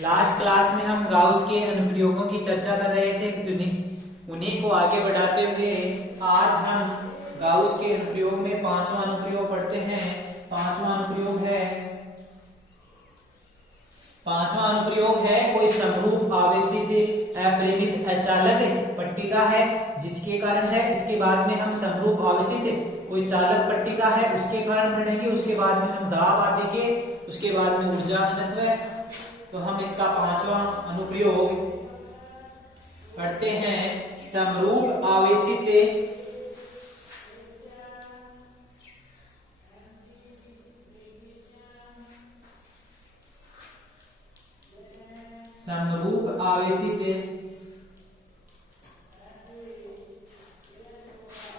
Last class में हम Gauss के अनुप्रयोगों की चर्चा कर रहे थे। उन्हीं को आगे बढ़ाते हुए आज हम गाउस के अनुप्रयोग में पांचवा अनुप्रयोग पढ़ते हैं। पांचवा अनुप्रयोग है कोई समरूप आवेशित अपरिमित अचालक पट्टिका है जिसके कारण है। इसके बाद में हम समरूप आवेशित कोई चालक पट्टिका है उसके कारण पढ़ेंगे। उसके बाद में हम दाब आदि के, उसके बाद में ऊर्जा घनत्व। तो हम इसका पांचवा अनुप्रयोग पढ़ते हैं। समरूप आवेशित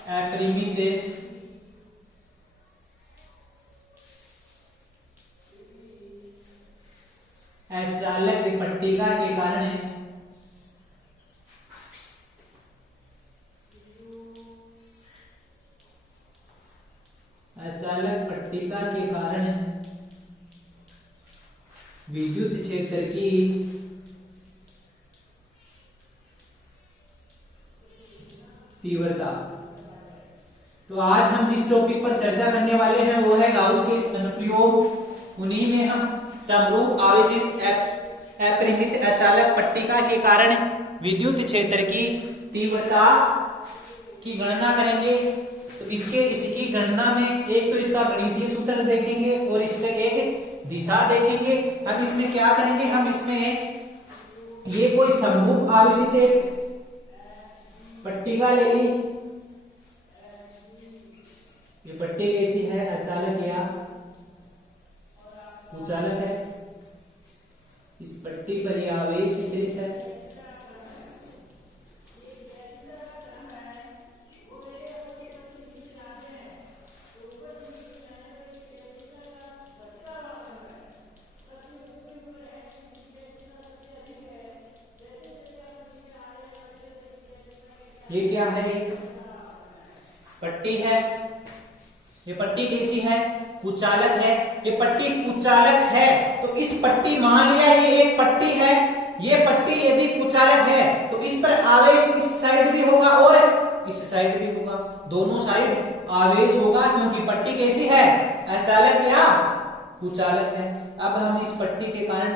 अपरिमित अचालक पट्टिका के कारण विद्युत क्षेत्र की तीव्रता। तो आज हम जिस टॉपिक पर चर्चा करने वाले हैं वो है गाउस के अनुप्रयोग। उन्हीं में हम समरूप आवेशित अपरिमित अचालक पट्टिका के कारण विद्युत क्षेत्र की तीव्रता की गणना करेंगे। तो इसकी गणना में एक तो इसका गणितीय सूत्र देखेंगे और इसमें एक दिशा देखेंगे। अब इसमें क्या करेंगे, हम इसमें ये कोई समरूप आवेशित पट्टिका ले ली। ये पट्टी कैसी है, अचालक या कुचालक है। इस पट्टी पर यह आवेश वितरित है। ये क्या है, पट्टी है। ये पट्टी कैसी है, कुचालक है। ये पट्टी कुचालक है तो इस पट्टी, मान लिया ये एक पट्टी है, ये पट्टी यदि कुचालक है तो इस पर आवेश इस साइड भी होगा और इस साइड भी होगा, दोनों साइड आवेश होगा क्योंकि पट्टी कैसी है, अचालक या कुचालक है। अब हम इस पट्टी के कारण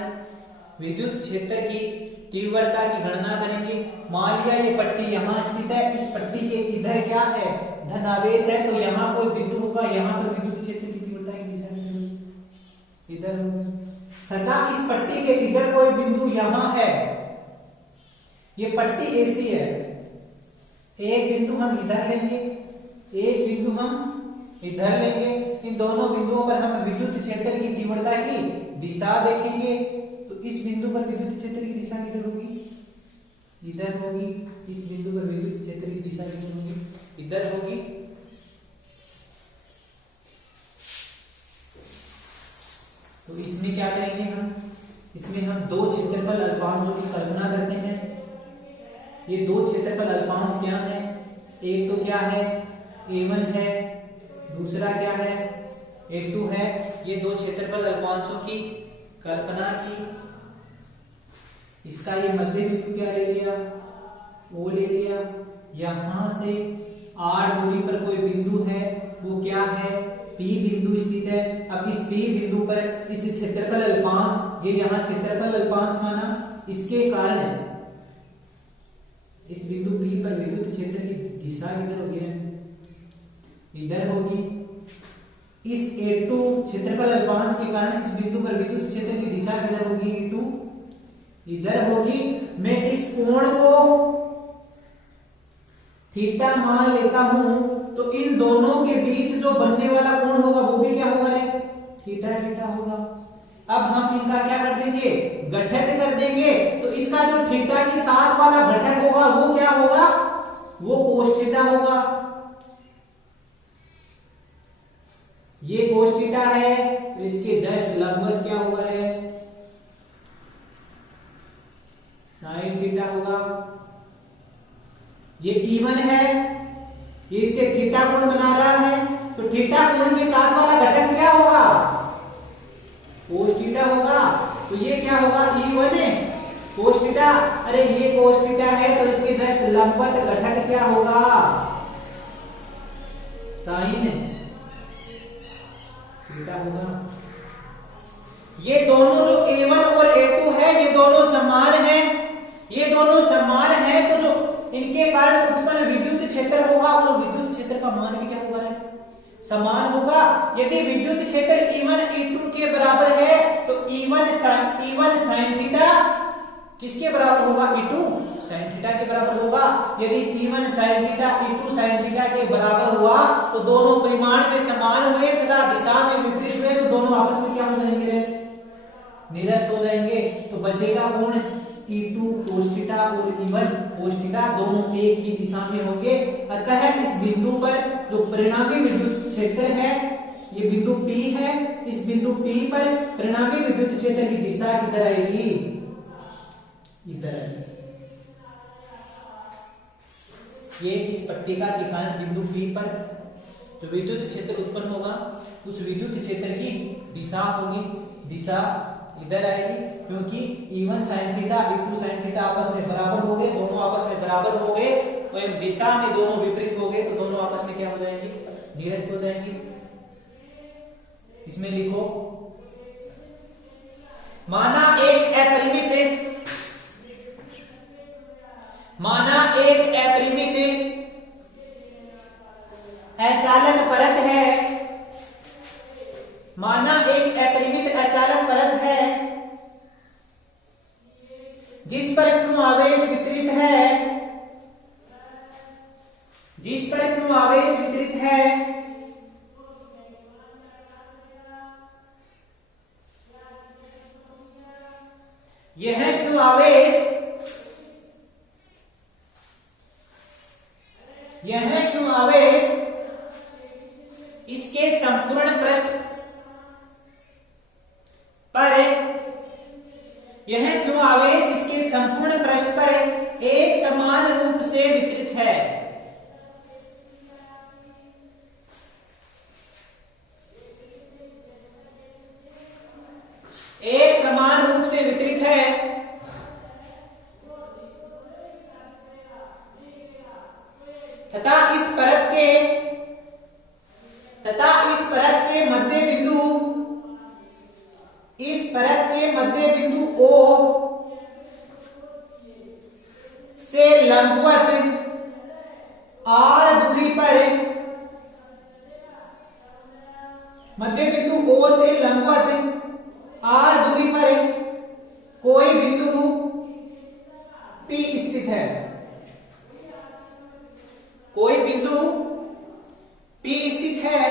विद्युत क्षेत्र की तीव्रता की गणना करेंगे। मान लिया ये पट्टी यहाँ स्थित है, इस पट्टी के इधर क्या है, धनावेश है, तो यहाँ कोई बिंदु होगा, यहाँ पर विद्युत क्षेत्र की तीव्रता की दिशा इधर होगी तथा इस पट्टी के इधर कोई बिंदु यहाँ है। ये पट्टी ऐसी है, एक बिंदु हम इधर लेंगे, एक बिंदु हम इधर लेंगे। इन दोनों बिंदुओं पर हम विद्युत क्षेत्र की तीव्रता की दिशा देखेंगे। तो इस बिंदु पर विद्युत क्षेत्र की दिशा किधर होगी, इधर होगी। इस बिंदु पर विद्युत क्षेत्र की दिशा किधर होगी, इधर होगी। तो इसमें क्या करेंगे हम, इसमें हम दो क्षेत्रफल अल्पांशों की कल्पना करते हैं। ये दो क्षेत्रफल अल्पांश क्या है, एक तो क्या है A1 है, दूसरा क्या है A2 है। ये दो क्षेत्रफल अल्पांशों की कल्पना की। इसका ये मध्य बिंदु क्या ले लिया, O ले लिया। यहां से R दूरी पर कोई बिंदु है, वो क्या है, P बिंदु स्थित है। अब इस P बिंदु पर इस क्षेत्रफल अल्पांश, ये यहाँ क्षेत्रफल अल्पांश माना, इसके कारण इस बिंदु P पर विद्युत क्षेत्र की दिशा किधर होगी, इधर होगी। इस A2 क्षेत्रफल अल्पांश के कारण इस बिंदु पर विद्युत क्षेत्र की दिशा किधर होगी, A2 इधर होगी। मैं इस कोण को थीटा मान लेता हूं तो इन दोनों के बीच जो बनने वाला कोण होगा वो भी क्या होगा, थीटा थीटा होगा। अब हम इनका क्या कर देंगे, गठन कर देंगे। तो इसका जो थीटा के साथ वाला घटक होगा वो क्या होगा, वो कोस थीटा होगा। ये कोस थीटा है तो इसके जस्ट लगभग क्या होगा, साइन थीटा होगा। ये E1 है, ये इससे थीटा कोण बना रहा है, तो थीटा कोण के साथ वाला घटक क्या होगा, कोस थीटा होगा। तो ये क्या होगा, E1 लंबवत घटक क्या होगा? साइन थीटा होगा। ये दोनों जो A1 और A2 है ये दोनों समान हैं, ये दोनों समान हैं, तो जो इनके कारण उत्पन्न विद्युत क्षेत्र होगा वो विद्युत क्षेत्र का मान भी क्या होगा? समान होगा। यदि विद्युत क्षेत्र E1 E2 के बराबर है तो E1 sin थीटा किसके बराबर होगा? E2 sin थीटा के बराबर होगा। यदि E1 sin theta E2 sin theta के बराबर हुआ तो दोनों परिमाण में समान हुए तथा दिशा में विपरीत हुए तो दोनों आपस में क्या हो जाएंगे? निरस्त हो जाएंगे। तो बचेगा कौन? E2 cos थीटा और E1 cos थीटा, दोनों एक ही दिशा में होंगे। अतः इस बिंदु पर जो परिणामी विद्युत क्षेत्र है, ये बिंदु P है, इस बिंदु P पर परिणामी विद्युत क्षेत्र की दिशा किधर आएगी? इधर आएगी। ये इस पट्टिका के कारण बिंदु P पर जो विद्युत क्षेत्र उत्पन्न होगा उस विद्युत क्षेत्र की दिशा होगी, दिशा इधर आएगी, क्योंकि E1 sin theta E2 sin theta आपस में बराबर हो गए, दोनों आपस में बराबर हो गए, तो दिशा में दोनों विपरीत हो गए तो दोनों आपस में क्या हो जाएंगे? निरस्त हो जाएंगे। इसमें लिखो, माना एक अपरिमित अचालक परत है, माना एक अपरिमित अचालक परत है जिस पर Q आवेश वितरित है, जिस पर Q आवेश वितरित है, यह Q आवेश, यह Q आवेश इसके संपूर्ण पृष्ठ पर, यह Q आवेश इसके संपूर्ण पृष्ठ पर एक समान रूप से वितरित है। एक समान रूप से वितरित है तथा इस परत के मध्य बिंदु, इस परत के मध्य बिंदु O से लंबवत R दूरी पर, मध्य बिंदु O से लंबवत R दूरी पर कोई बिंदु P स्थित है, कोई बिंदु P स्थित है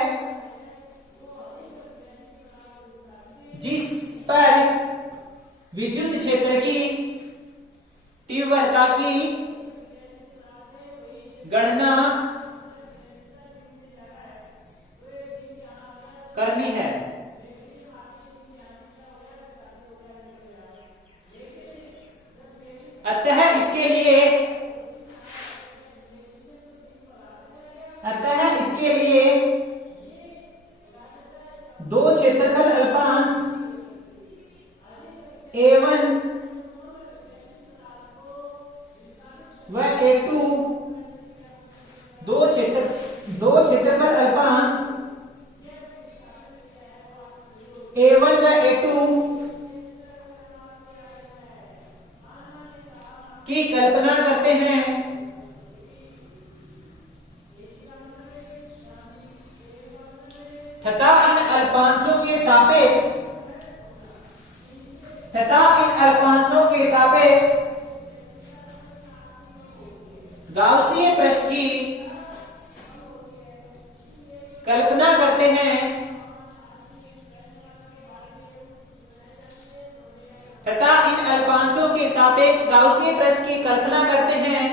जिस पर विद्युत क्षेत्र की तीव्रता की गणना करनी है। अतः इसके लिए दो क्षेत्रफल अल्पांश A1 व A2, दो क्षेत्रफल अल्पांश A1 व A2 की कल्पना करते हैं तथा इन अल्पांशों के सापेक्ष गाउसीय पृष्ठ की कल्पना करते हैं तथा इन अल्पांशों के सापेक्ष गाउसीय पृष्ठ की कल्पना करते हैं।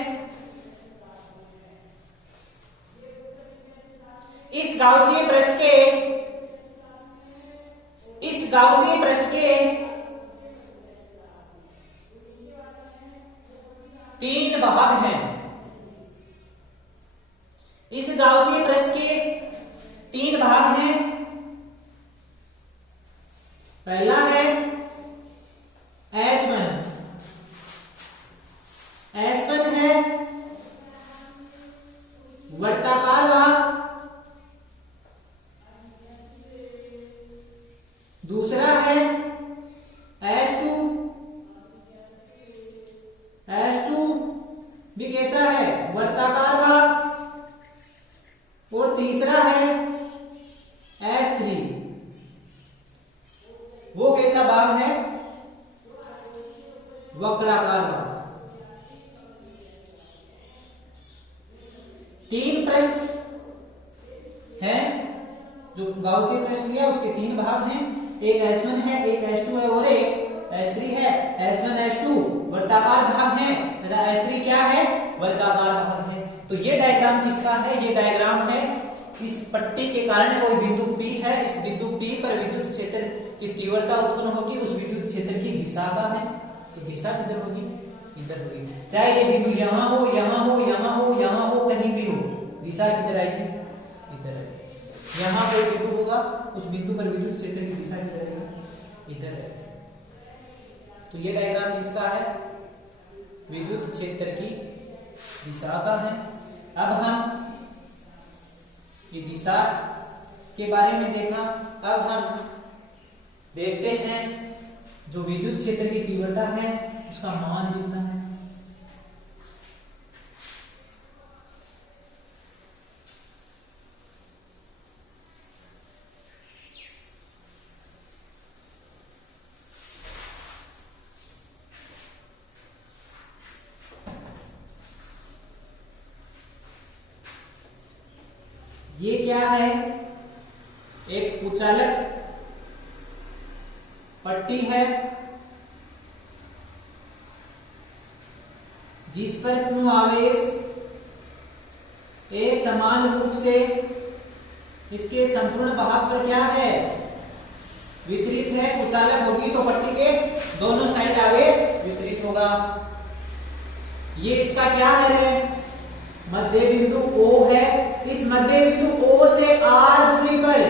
इस गाउसीय पृष्ठ के तीन भाग हैं। इस गाउसीय पृष्ठ के तीन भाग हैं। पहला है S1 है, दूसरा है S2 भी कैसा है, वर्ताकार भाग। और तीसरा है S3, वो कैसा भाग है, वक्राकार भाग। 3 पृष्ठ हैं, जो गाउसियन पृष्ठ लिया उसके 3 भाग हैं, एक S1 है, एक S2 है और एक S3 है। S1 S2 वर्ताकार भाग है तथा S3 क्या है, वर्गाकार भाग है। तो ये डायग्राम किसका है, ये डायग्राम है इस पट्टी के कारण कोई बिंदु P है, इस बिंदु P पर विद्युत क्षेत्र की तीव्रता उत्पन्न होगी, उस विद्युत क्षेत्र की दिशा का है। तो दिशा किधर होगी, इधर होगी। चाहे ये बिंदु यहाँ हो, यहाँ हो, यहाँ हो, यहाँ हो, कहीं भी हो, दिशा किधर आएगी, इधर आएगी। यहाँ कोई बिंदु होगा, उस बिंदु पर विद्युत क्षेत्र की दिशा किधर आएगी, इधर आएगी। तो ये डायग्राम किसका है, विद्युत क्षेत्र की दिशा का है। अब हम ये दिशा के बारे में देखा, अब हम देखते हैं जो विद्युत क्षेत्र की तीव्रता है उसका मान कितना है। ये क्या है, एक कुचालक पट्टी है जिस पर q आवेश एक समान रूप से इसके संपूर्ण भाग पर क्या है, वितरित है। कुचालक होगी तो पट्टी के दोनों साइड आवेश वितरित होगा। ये इसका क्या है, मध्य बिंदु O है। इस मध्य बिंदु O से r दूरी पर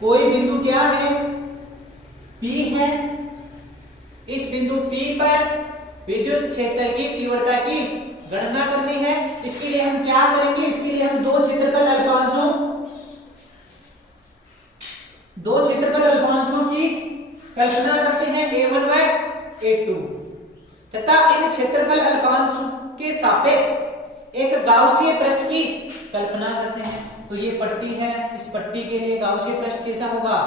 कोई बिंदु क्या है, P है। इस बिंदु P पर विद्युत क्षेत्र की तीव्रता की गणना करनी है। इसके लिए हम क्या करेंगे, इसके लिए हम दो क्षेत्रफल अल्पांशों की कल्पना करते हैं, A1 व A2, तथा इन क्षेत्रफल अल्पांशों के सापेक्ष एक गाउसीय पृष्ठ की कल्पना करते हैं। तो ये पट्टी है, इस पट्टी के लिए गाउसीय पृष्ठ कैसा होगा,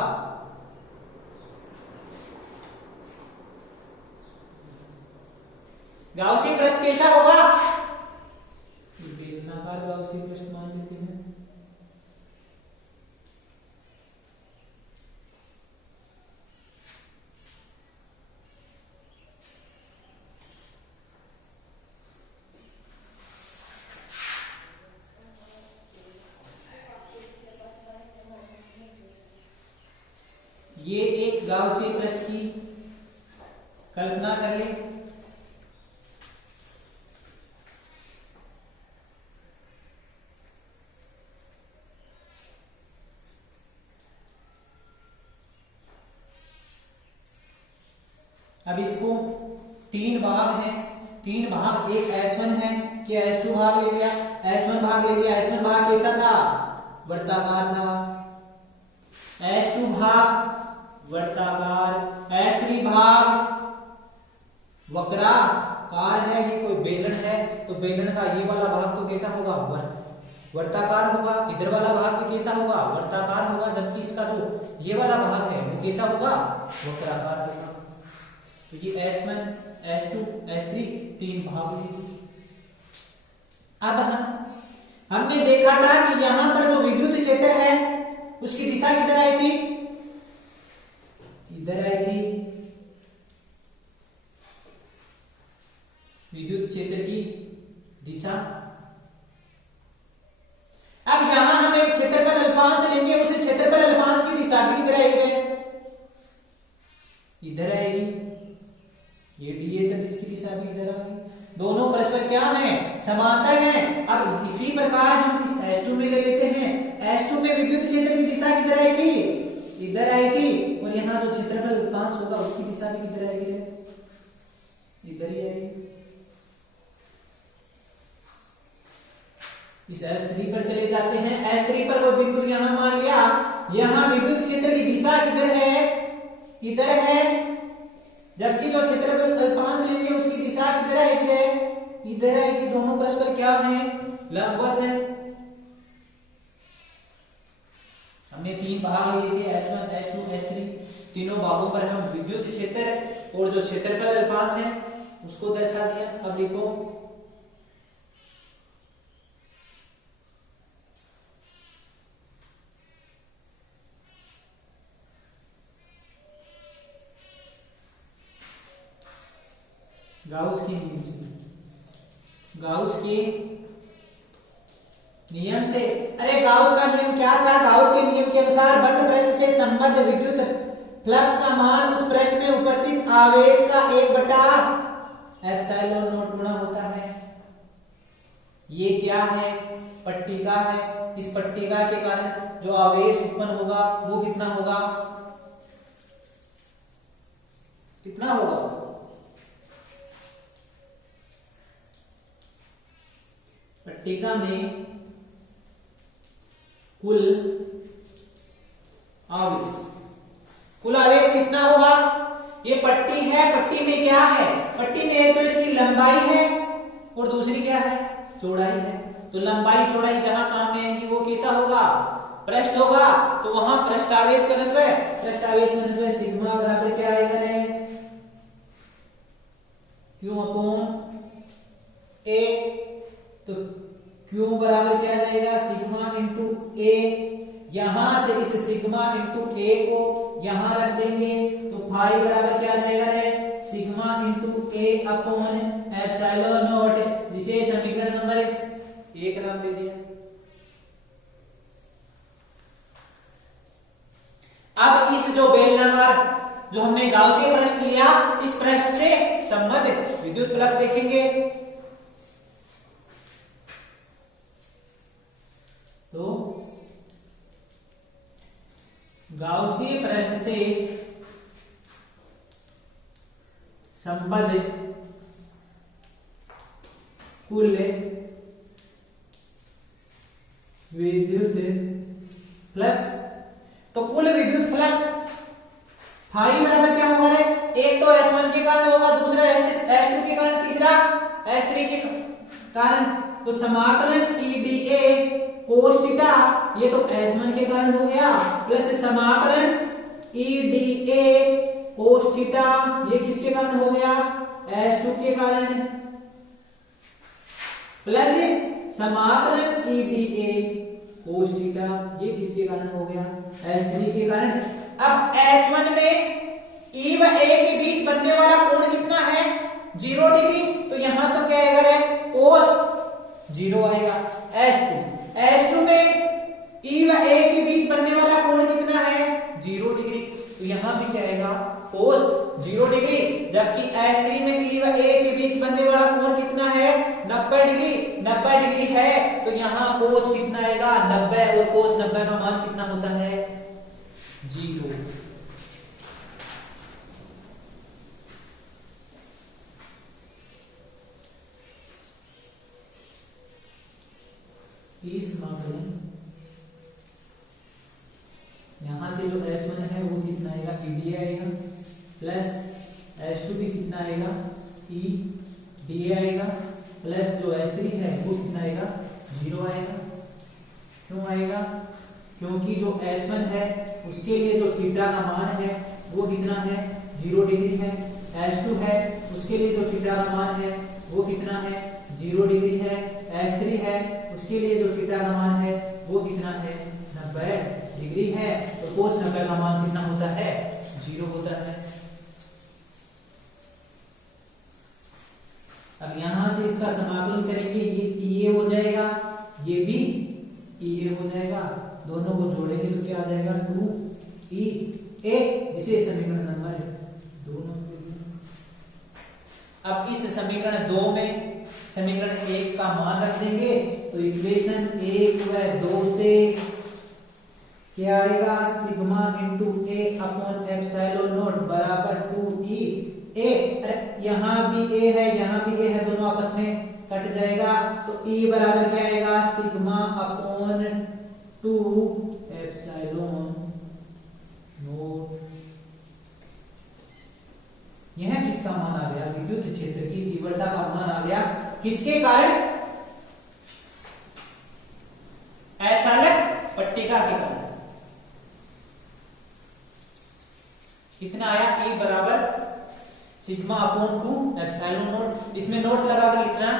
गाउसीय पृष्ठ कैसा होगा, बेलनाकार गाउसीय पृष्ठ मान लेते हैं। ये एक गाउसीय पृष्ठ की कल्पना करिए। अब इसको 3 भाग हैं, 3 भाग, एक S1 है कि S2 भाग ले लिया, S1 भाग ले लिया। S1 भाग कैसा था, वर्ताकार था। S2 भाग वर्ताकार, S3 भाग वक्राकार है। ये कोई बेलन है तो बेलन का ये वाला भाग तो कैसा होगा, वर्ताकार होगा। इधर वाला भाग भी कैसा होगा, वर्ताकार होगा, जबकि इसका जो ये वाला भाग है वो कैसा होगा, वक्राकार होगा। तो ये S1, S2, S3 3 भाग। अब हमने देखा था कि यहां पर जो विद्युत क्षेत्र है उसकी दिशा किधर आई थी, इधर आई थी। विद्युत क्षेत्र की दिशा। अब यहां हम एक क्षेत्रफल अल्पांश लेंगे, उस क्षेत्रफल अल्पांश की दिशा भी किधर आएगी, इधर आएगी। ये ds सदिश की दिशा भी इधर आएगी। दोनों परस्पर क्या हैं, समांतर हैं। अब इसी प्रकार हम इस S2 में ले लेते हैं। S2 में विद्युत क्षेत्र की दिशा किधर आएगी, इधर आएगी। और यहाँ जो क्षेत्रफल अल्पांश होगा उसकी दिशा भी किधर आएगी, इधर ही आएगी। इस S3 पर चले जाते हैं। S3 पर वो बिंदु यहां मान लिया, यहाँ विद्युत क्षेत्र की दिशा किधर है, इधर है, जबकि जो क्षेत्रफल अल्पांश लेंगे उसकी दिशा किधर है, इधर है, इधर है। कि दोनों परस्पर क्या है, लंबवत है। हमने 3 भाग लिए थे, S1 S2 S3। तीनों भागों पर हम विद्युत क्षेत्र और जो क्षेत्रफल अल्पांश है उसको दर्शा दिया। अब लिखो गाउस के नियम से, गाउस के नियम से। अरे गाउस का नियम क्या था, गाउस के नियम के अनुसार बंद पृष्ठ से संबद्ध विद्युत फ्लक्स का मान उस पृष्ठ में उपस्थित आवेश का 1/ε0 गुणा होता है। ये क्या है, पट्टिका है। इस पट्टिका के कारण जो आवेश उत्पन्न होगा वो कितना होगा, कितना होगा, पट्टिका में कुल आवेश कितना होगा। ये पट्टी है, पट्टी में क्या है, पट्टी में एक तो इसकी लंबाई है और दूसरी क्या है, चौड़ाई है। तो लंबाई चौड़ाई जहां काम में आएगी वो कैसा होगा, पृष्ठ होगा। तो वहां पृष्ठावेश घनत्व है, पृष्ठावेश घनत्व सिग्मा बराबर क्या आएगा रे, क्यू अपॉन ए। तो क्यू बराबर क्या जाएगा, सिग्मा इंटू ए। यहां से इस सिग्मा इंटू ए को यहां रख देंगे तो फाई बराबर क्या जाएगा रे, sigma into A upon epsilon not, जिसे समीकरण नंबर 1 नाम दे दिया। अब इस जो बेलनाकार जो हमने गाउसियन पृष्ठ लिया, इस पृष्ठ से संबंधित विद्युत फ्लक्स देखेंगे। तो गाउसीय पृष्ठ से संबंधित कुल विद्युत फ्लक्स, तो कुल विद्युत फ्लक्स फाई बराबर क्या होगा रे, एक तो S1 के कारण होगा, दूसरा S2 के कारण, तीसरा S3 के कारण। तो समाकलन EDA कोस थीटा, ये तो S1 के कारण हो गया, प्लस समाकलन EDA कोस थीटा, ये किसके कारण हो गया, S2 के कारण, प्लस समाकलन EDA कोस थीटा, ये किसके कारण हो गया, S3 के कारण। अब S1 में E व A के बीच बनने वाला कोण कितना है, 0 डिग्री। तो यहां तो क्या आएगा रे, कोस 0 आएगा। S2 में E व A के बीच बनने वाला कोण कितना है, 0 डिग्री। तो यहां भी क्या आएगा, कोस 0 डिग्री। जबकि S3 में E व A के बीच बनने वाला कोण कितना है, 90 डिग्री। 90 डिग्री है तो यहां कोस कितना आएगा, 90, और कोस 90 का मान कितना होता है, 0। इस मामले में यहां से जो S1 है वो कितना आएगा, EDA आएगा, प्लस S2 भी कितना आएगा, EDA आएगा, प्लस जो S3 है वो कितना आएगा, 0 आएगा। क्यों आएगा, क्योंकि जो S1 है उसके लिए जो थीटा का मान है वो कितना है, 0 डिग्री है। S2 है उसके लिए जो थीटा का मान है वो कितना है, 0 डिग्री है। S3 है उसके लिए जो थीटा का मान है वो कितना है, 90 डिग्री है। तो कोस 90 का मान कितना होता है, 0 होता है। अब यहां से इसका समाकलन करेंगे, ये EA हो जाएगा, ये भी EA हो जाएगा, दोनों को जोड़ेंगे तो क्या आ जाएगा, 2EA, जिसे समीकरण नंबर 2। अब इस समीकरण 2 में समीकरण 1 का मान रख देंगे तो इक्वेशन 1 व 2 से क्या आएगा, sigma into A upon epsilon not बराबर 2EA। अरे यहां भी A है, यहां भी A है, दोनों आपस में कट जाएगा। तो E बराबर क्या आएगा, सिग्मा अपॉन 2 एप्सिलॉन नोट। यह किसका मान आ गया? विद्युत क्षेत्र की तीव्रता का मान आ गया। किसके कारण? अचालक पट्टिका के कारण। कितना आया? E बराबर सिग्मा अपॉन 2 एप्सिलॉन नोट। इसमें नोट लगाकर लिखना।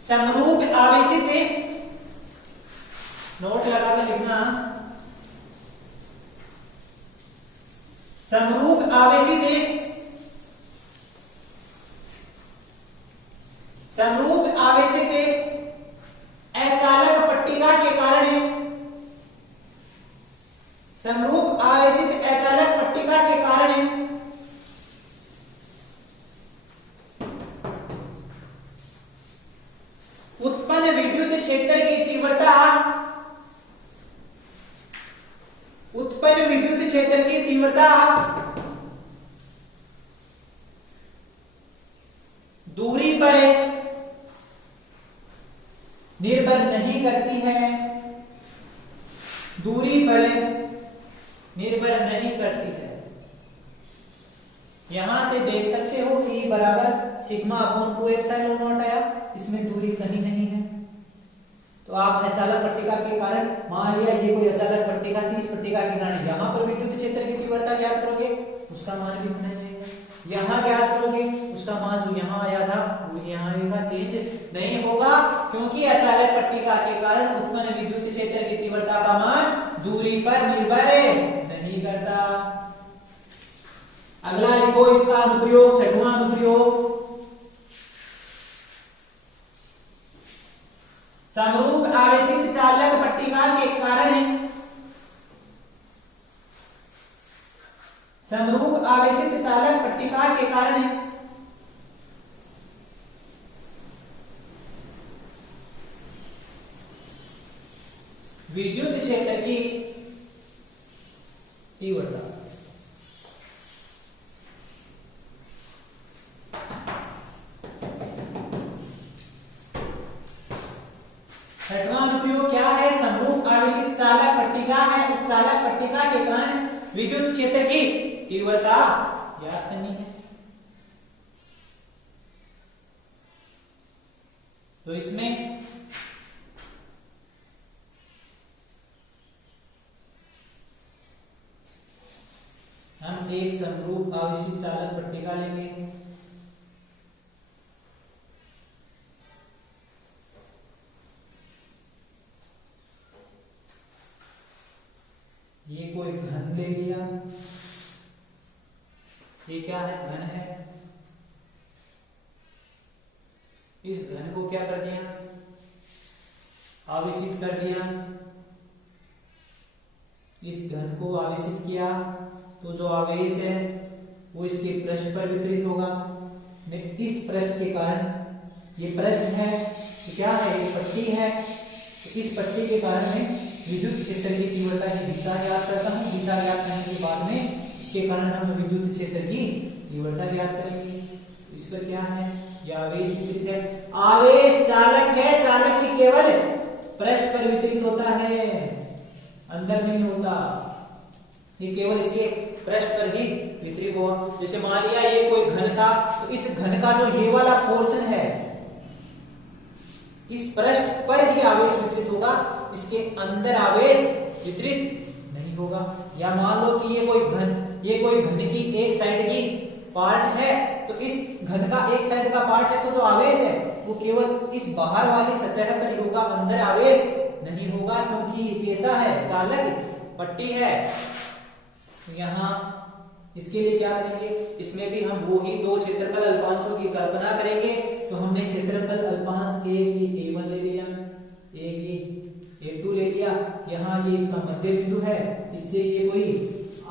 समरूप आवेशित, नोट लगाकर लिखना, समरूप आवेशित, समरूप आवेशित अचालक पट्टिका के कारण, समरूप आवेशित अचालक पट्टिका के कारण उत्पन्न विद्युत क्षेत्र की तीव्रता, उत्पन्न विद्युत क्षेत्र की तीव्रता दूरी पर निर्भर नहीं करती है, दूरी पर निर्भर नहीं करती है। यहां से देख सकते हो E बराबर सिग्मा अपॉन 2 एप्सिलॉन नॉट आया। इसमें दूरी कहीं नहीं है। तो आप अचालक पट्टिका के कारण, मान लिया ये कोई अचालक पट्टिका थी, इस पट्टिका के कारण यहां पर विद्युत क्षेत्र की तीव्रता ज्ञात करोगे, उसका मान भी होना जाएगा। यहां ज्ञात करोगे, उसका मान जो यहां आया था वो यहां आएगा, चेंज नहीं होगा, क्योंकि अचालक पट्टिका के कारण उत्पन्न विद्युत क्षेत्र की तीव्रता का मान दूरी पर निर्भर नहीं करता। अगला लिखो इसका अनुप्रयोग, छठवां अनुप्रयोग। समरूप आवेशित चालक पट्टिका के कारण, समरूप आवेशित चालक पट्टिका के कारण विद्युत क्षेत्र की तीव्रता, छठवां अनुप्रयोग क्या है? समरूप आवेशित चालक पट्टिका है, उस चालक पट्टिका के कारण विद्युत क्षेत्र की तीव्रता ज्ञात करनी है। तो इसमें हम एक समरूप आवेशित चालक पट्टिका लेंगे। ये कोई घन ले लिया, ये क्या है? घन है। इस घन को क्या कर दिया? आवेशित कर दिया। इस घन को आवेशित किया तो जो आवेश है वो इसके पृष्ठ पर वितरित होगा। इस पृष्ठ के कारण, ये पृष्ठ है तो क्या है? ये पट्टी है। तो इस पट्टी के कारण मैं विद्युत क्षेत्र की तीव्रता की दिशा ज्ञात करता हूं। दिशा ज्ञात करने के बाद में इसके कारण हम विद्युत क्षेत्र की तीव्रता ज्ञात करेंगे। तो इस पर क्या है? यह आवेश वितरित है। आवेश चालक है, चालक की केवल पृष्ठ पर वितरित होता है, अंदर नहीं होता। ये केवल इसके पृष्ठ पर ही वितरित होगा। जैसे मान लिया ये कोई घन था, तो इस घन का जो ये वाला पोर्शन है, इस पृष्ठ पर ही आवेश वितरित होगा, इसके अंदर आवेश वितरित नहीं होगा। या मान लो कि ये कोई घन की एक साइड की पार्ट है, तो इस घन का एक साइड का पार्ट है, तो जो आवेश है वो केवल इस बाहर वाली सतह पर ही होगा, अंदर आवेश नहीं होगा, क्योंकि ये कैसा है? चालक पट्टी है। यहां इसके लिए क्या करेंगे? इसमें भी हम वो ही दो क्षेत्रफल अल्पांशों की कल्पना करेंगे। तो हमने क्षेत्रफल अल्पांश A1 ले लिया, A2 ले लिया। यहाँ ये इसका मध्य बिंदु है, इससे ये कोई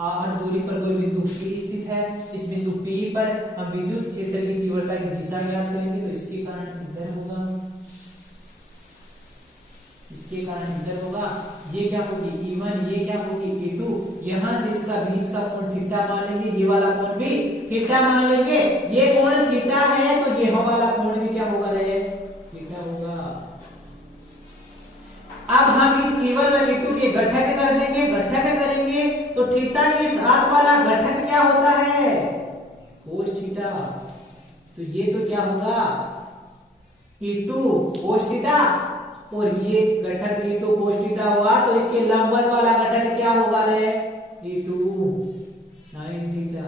r दूरी पर कोई बिंदु P स्थित है। इस बिंदु P पर हम विद्युत क्षेत्र की तीव्रता की दिशा ज्ञात करेंगे। तो इसके कारण इधर होगा, इसके इसके कारण इधर होगा, ये क्या होगी E1, ये क्या होगी E2, यहां से इसका बीच का कोण थीटा मान लेंगे, ये वाला कोण भी थीटा मान लेंगे, ये कोण थीटा है तो ये वाला कोण भी क्या होगा रे थीटा होगा। अब हम इस E1 व E2 के घटक कर देंगे, घटक करेंगे तो थीटा के साथ वाला घटक क्या होता है कोस थीटा, तो ये तो क्या होगा E2 कोस थीटा, और ये घटक E2 कोस थीटा हुआ तो इसके लंबवत वाला घटक क्या होगा रे E2 sin थीटा।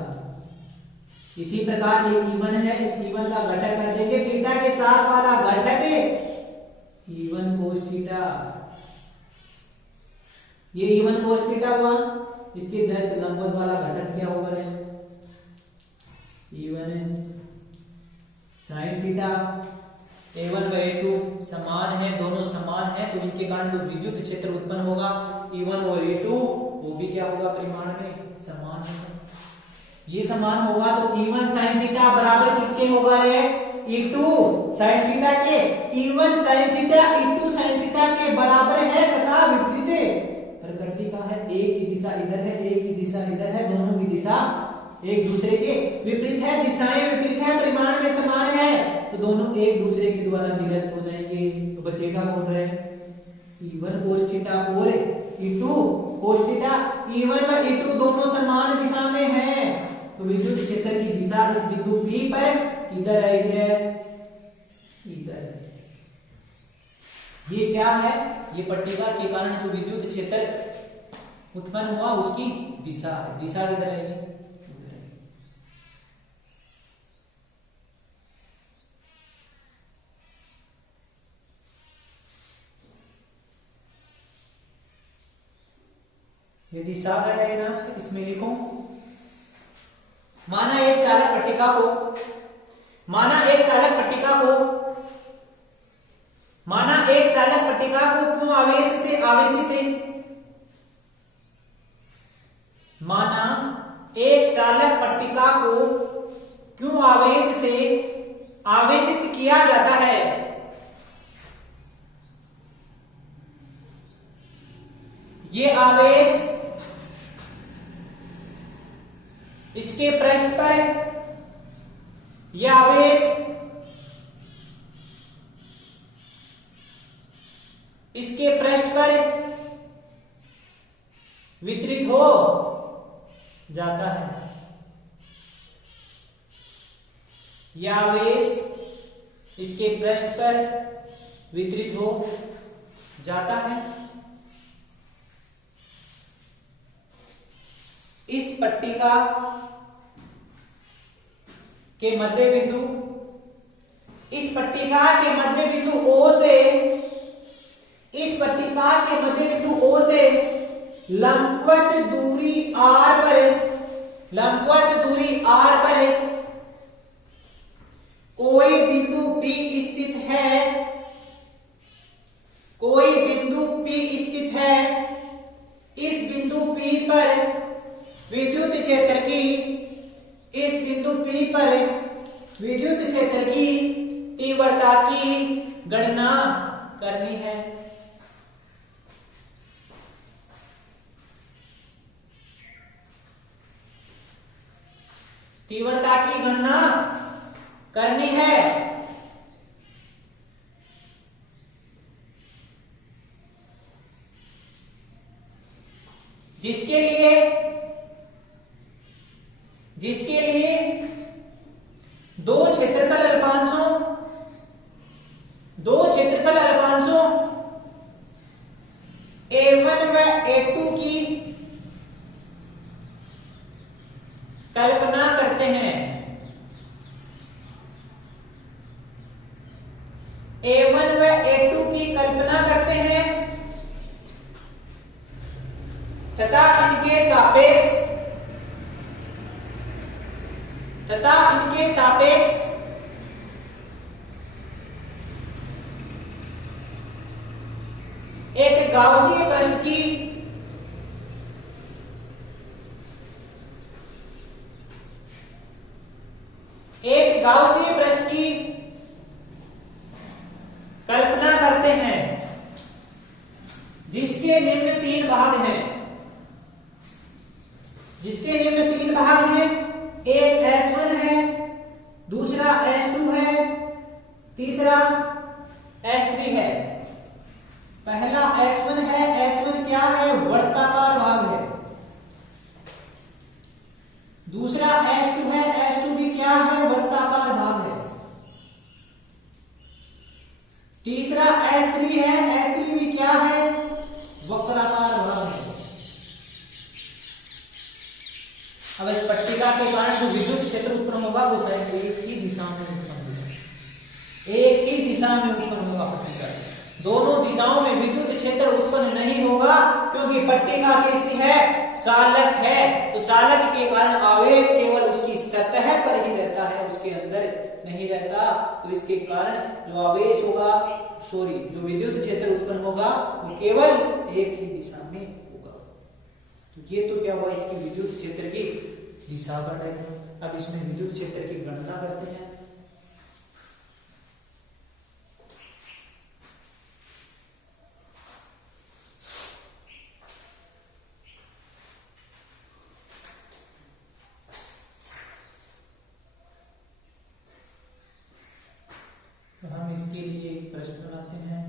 इसी प्रकार ये E1 है, इस E1 का घटक कर देंगे, थीटा के साथ वाला घटक E1 कोस थीटा, ये E1 कोस थीटा हुआ, इसके जस्ट लंबवत वाला घटक क्या होगा रे E1 sin थीटा। A1 व A2 समान है, दोनों समान है तो इनके कारण जो विद्युत क्षेत्र उत्पन्न होगा E1 और A2 वो भी क्या होगा परिमाण में समान होगा। ये समान होगा तो E1 sin थीटा बराबर किसके होगा रे E2 sin थीटा के, E1 sin theta E2 sin theta के बराबर है तथा विपरीत प्रकृति का है, एक की दिशा इधर है, एक की दिशा इधर है, दोनों की दिशा एक दूसरे के विपरीत है, दिशाएं विपरीत है, परिमाण में समान है तो दोनों एक दूसरे के द्वारा निरस्त हो जाएंगे, तो बचेगा कौन रहे E1 cos थीटा और E2 cos थीटा। E1 व E2 दोनों समान दिशा में हैं तो विद्युत क्षेत्र की दिशा इस बिंदु P पर किधर आएगी इधर। ये क्या है, ये पट्टिका के कारण जो विद्युत क्षेत्र उत्पन्न हुआ उसकी दिशा है, दिशा किधर आएगी उधर आएगी। ये दिशा का डायग्राम है, इसमें लिखो माना एक चालक पट्टिका को क्यों आवेश से आवेशित है, माना एक चालक पट्टिका को क्यों आवेश से आवेशित किया जाता है। ये आवेश इसके पृष्ठ पर, यह आवेश इसके पृष्ठ पर वितरित हो जाता है, यह आवेश इसके पृष्ठ पर वितरित हो जाता है। इस पट्टिका के मध्य बिंदु, इस पट्टिका के मध्य बिंदु O से, इस पट्टिका के मध्य बिंदु O से लंबवत दूरी R पर कोई बिंदु P स्थित है, कोई बिंदु P स्थित है। इस बिंदु P पर विद्युत क्षेत्र की, इस बिंदु P पर विद्युत क्षेत्र की तीव्रता की गणना करनी है। तीव्रता की गणना करनी है। जिसके लिए दो क्षेत्रफल अल्पांशों A1 व A2 की कल्पना करते हैं। A1 व A2 की कल्पना करते हैं तथा इनके सापेक्ष एक गाउसीय पृष्ठ की कल्पना करते हैं। तीसरा S3 है। पहला S1 है, S1 क्या है? वर्ताकार भाग है। दूसरा S2 है, S2 भी क्या है? वर्ताकार भाग है। तीसरा S3 है, S3 भी क्या है? वक्राकार भाग है। अब इस पट्टिका के कारण जो विद्युत क्षेत्र उत्पन्न होगा वो शायद एक ही दिशा में उत्पन्न होगा, एक ही दिशा में उत्पन्न होगा पट्टिका। दोनों दिशाओं में विद्युत क्षेत्र उत्पन्न नहीं होगा क्योंकि पट्टिका कैसी है? चालक है। तो चालक के कारण आवेश केवल उसकी सतह पर ही रहता है, उसके अंदर नहीं रहता। तो इसके कारण जो आवेश होगा, जो विद्युत क्षेत्र उत्पन्न होगा वो केवल एक ही दिशा में होगा। तो ये तो क्या हुआ? इसकी विद्युत क्षेत्र की दिशा का डायग्राम। अब इसमें विद्युत क्षेत्र की गणना करते हैं। तो हम इसके लिए एक प्रश्न बनाते हैं।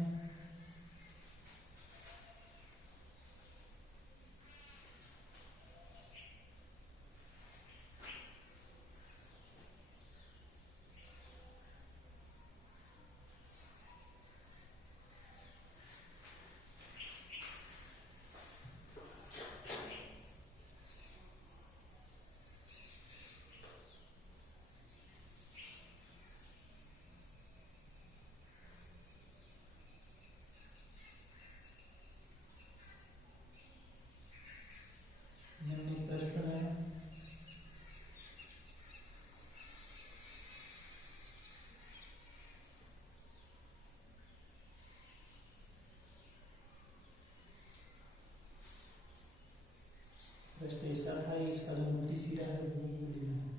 प्रश्न ऐसा था, इसका लंबी सीधा है, वो लेना है।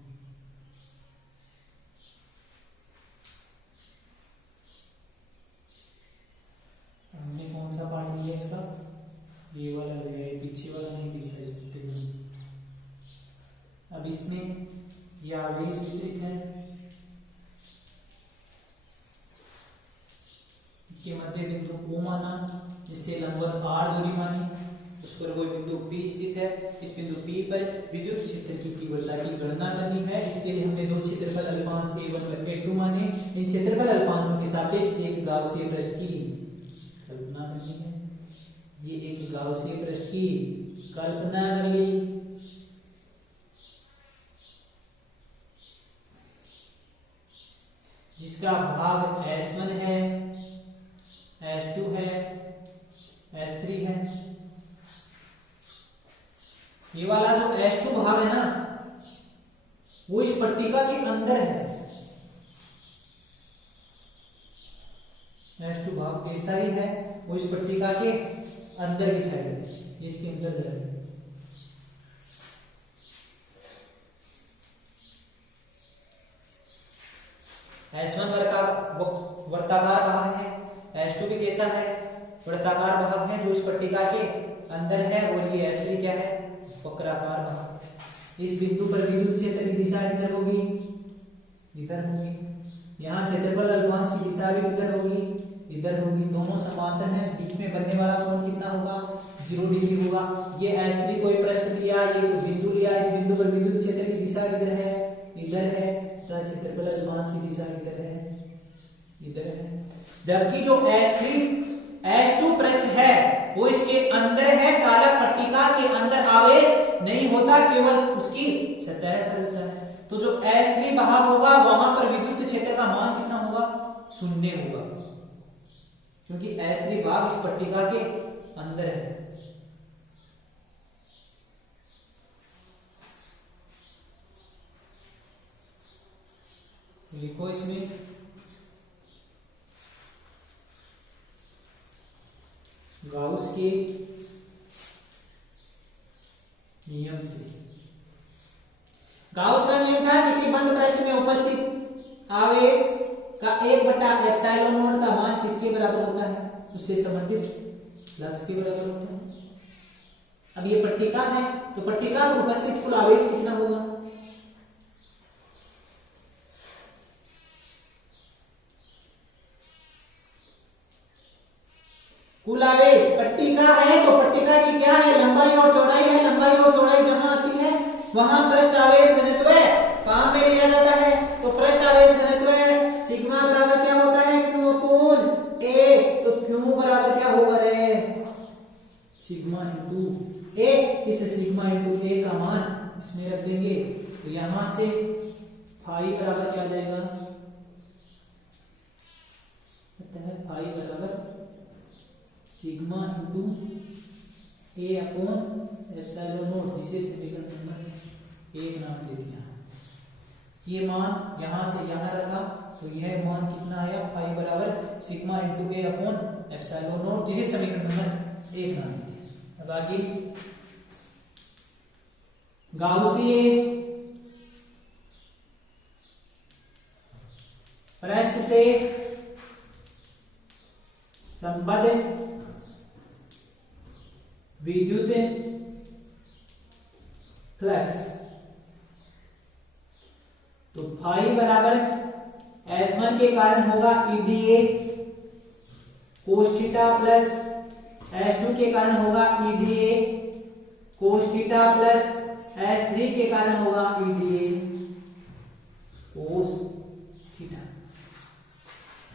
हमने कौन सा पार्ट लिया इसका? ये वाला लिया, ये पीछे वाला नहीं लिखा इस पुस्तक में। अब इसमें ये आवेश वितरित है, इसके मध्य बिंदु O माना, जिससे लंबवत R दूरी मानी, उस पर कोई बिंदु P स्थित है। इस बिंदु P पर विद्युत क्षेत्र की तीव्रता की गणना करनी है। इसके लिए हमने दो क्षेत्रफल अल्पांश A1 व A2 माने। इन क्षेत्रफल अल्पांशों के सापेक्ष एक गाउसीय पृष्ठ की कल्पना करनी है। ये एक गाउसीय पृष्ठ की कल्पना कर ली। जिसका भाग S1 है, S2 है, S3 है। ये वाला जो S2 भाग है ना, वो इस पट्टिका के अंदर है। S2 भाग कैसा ही है, वो इस पट्टिका के अंदर की साइड है, ये इसके अंदर है। S1 वर्ताकार भाग है, S2 भी कैसा है? वर्ताकार भाग है जो इस पट्टिका के अंदर है। और ये S3 क्या है? वक्राकार भाग। इस बिंदु पर विद्युत क्षेत्र की दिशा इधर होगी, इधर होगी। यहाँ क्षेत्रफल अल्पांश की दिशा भी इधर होगी, इधर होगी। दोनों समांतर हैं। बीच में बनने वाला कोण कितना होगा? 0 डिग्री होगा। ये S3 को पृष्ठ लिया, ये बिंदु लिया। इस बिंदु पर विद्युत क्षेत्र की दिशा इधर है, इधर है। तो क्षेत्रफल अल्पांश की दिशा इधर है, इधर है। जबकि जो S2 पृष्ठ है वो इसके अंदर है, चालक पट्टिका के अंदर आवेश नहीं होता, केवल उसकी सतह पर होता है। तो जो S3 भाग होगा वहां पर विद्युत क्षेत्र का मान कितना होगा? 0 होगा, क्योंकि S3 भाग इस पट्टिका के अंदर है। लिखो इसमें गाउस के नियम से। गाउस का नियम था किसी बंद पृष्ठ में उपस्थित आवेश का 1/ε0 का मान किसके बराबर होता है? उससे संबंधित फ्लक्स के बराबर होता है। अब ये पट्टिका है, तो पट्टिका में उपस्थित कुल आवेश कितना होगा? कुल आवेश पट्टी का है तो पट्टिका की क्या है, लंबाई और चौड़ाई है। लंबाई और चौड़ाई जहां आती है वहां पृष्ठ आवेश घनत्व काम में लिया जाता है। तो पृष्ठ आवेश घनत्व सिग्मा बराबर क्या होता है, क्यू अपॉन ए। तो क्यू बराबर क्या होगा रे, सिग्मा इंटू ए। इस सिग्मा इंटू ए का मान इसमें रख देंगे तो यहां से फाई बराबर क्या आ जाएगा, फाई बराबर sigma into A upon epsilon not, जिसे समीकरण नंबर 1 नाम दे दिया। ये मान यहां से यहां रखा तो यह मान कितना आया, फाई बराबर sigma into A upon epsilon not, जिसे समीकरण नंबर 1 नाम दे दिया। अब आगे गाउसीय पृष्ठ से संबद्ध विद्युत फ्लक्स, तो फाई बराबर S1 के कारण होगा EDA cos theta plus S2 के कारण होगा EDA cos theta plus S3 के कारण होगा EDA कोस थीटा।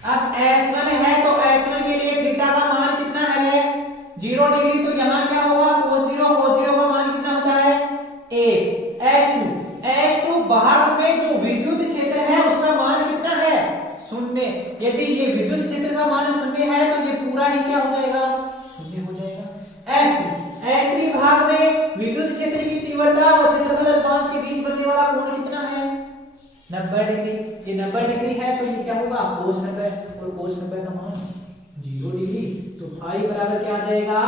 अब S1 है तो S1 के लिए थीटा का मान कितना है, 0 डिग्री। तो यहां क्या होगा, cos 0 का मान कितना होता है a। S2 बाहर में जो विद्युत क्षेत्र है उसका मान कितना है, 0। यदि ये विद्युत क्षेत्र का मान 0 है तो ये पूरा ही क्या हो जाएगा, 0 हो जाएगा। S3 भाग में विद्युत क्षेत्र की तीव्रता और क्षेत्रफल अल्पांश के बीच बनने वाला कोण कितना है, 90 डिग्री। ये 90 डिग्री है तो ये क्या होगा, cos 90, और cos 90 का मान 0 डिग्री। तो फाई बराबर क्या आ जाएगा,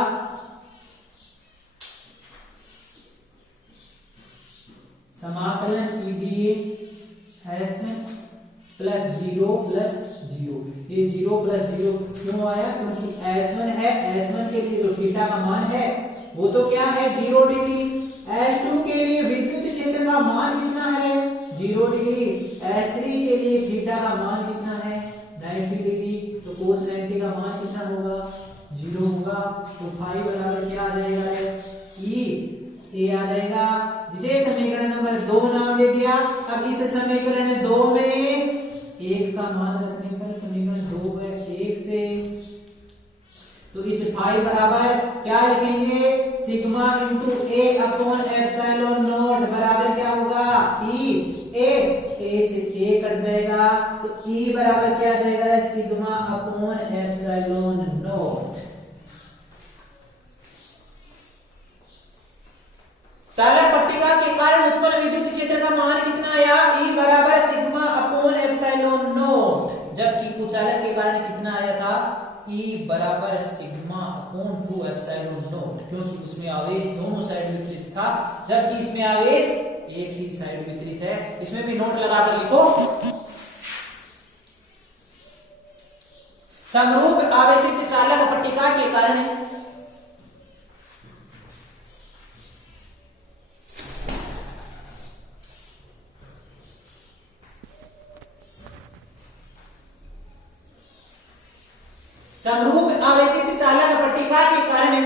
समाकलन EDA S में प्लस 0 प्लस 0। ये 0 प्लस 0 क्यों आया, क्योंकि S1 है, S1 के लिए जो थीटा का मान है वो तो क्या है, 0 डिग्री। S2 के लिए विद्युत क्षेत्र का मान कितना है, 0 डिग्री। S3 के लिए थीटा का मान कितना है, 90 डिग्री। तो cos 90 का मान कितना होगा, 0 होगा। तो फाई बराबर क्या आ जाएगा, E आ जाएगा, जिसे समीकरण नंबर 2 नाम दे दिया। अब इस समीकरण 2 में 1 का मान रखने पर समीकरण 2 है 1 से, तो इस फाई बराबर क्या लिखेंगे, sigma into A upon epsilon not बराबर क्या होगा, ए से ए कट जाएगा तो ई बराबर क्या आ जाएगा, सिग्मा अपॉन एप्सिलॉन नॉट। चालक पट्टिका के कारण उत्पन्न विद्युत क्षेत्र का मान कितना आया, ई बराबर सिग्मा अपॉन एप्सिलॉन नॉट। जबकि कुचालक के कारण कितना आया था, ई बराबर सिग्मा अपॉन 2 एप्सिलॉन नॉट, क्योंकि उसमें आवेश दोनों साइड वितरित था, जबकि इसमें आवेश एक ही साइड वितरित है। इसमें भी नोट लगाकर लिखो। समरूप आवेशित चालक पट्टिका के कारण समरूप आवेशित चालक पट्टिका के कारण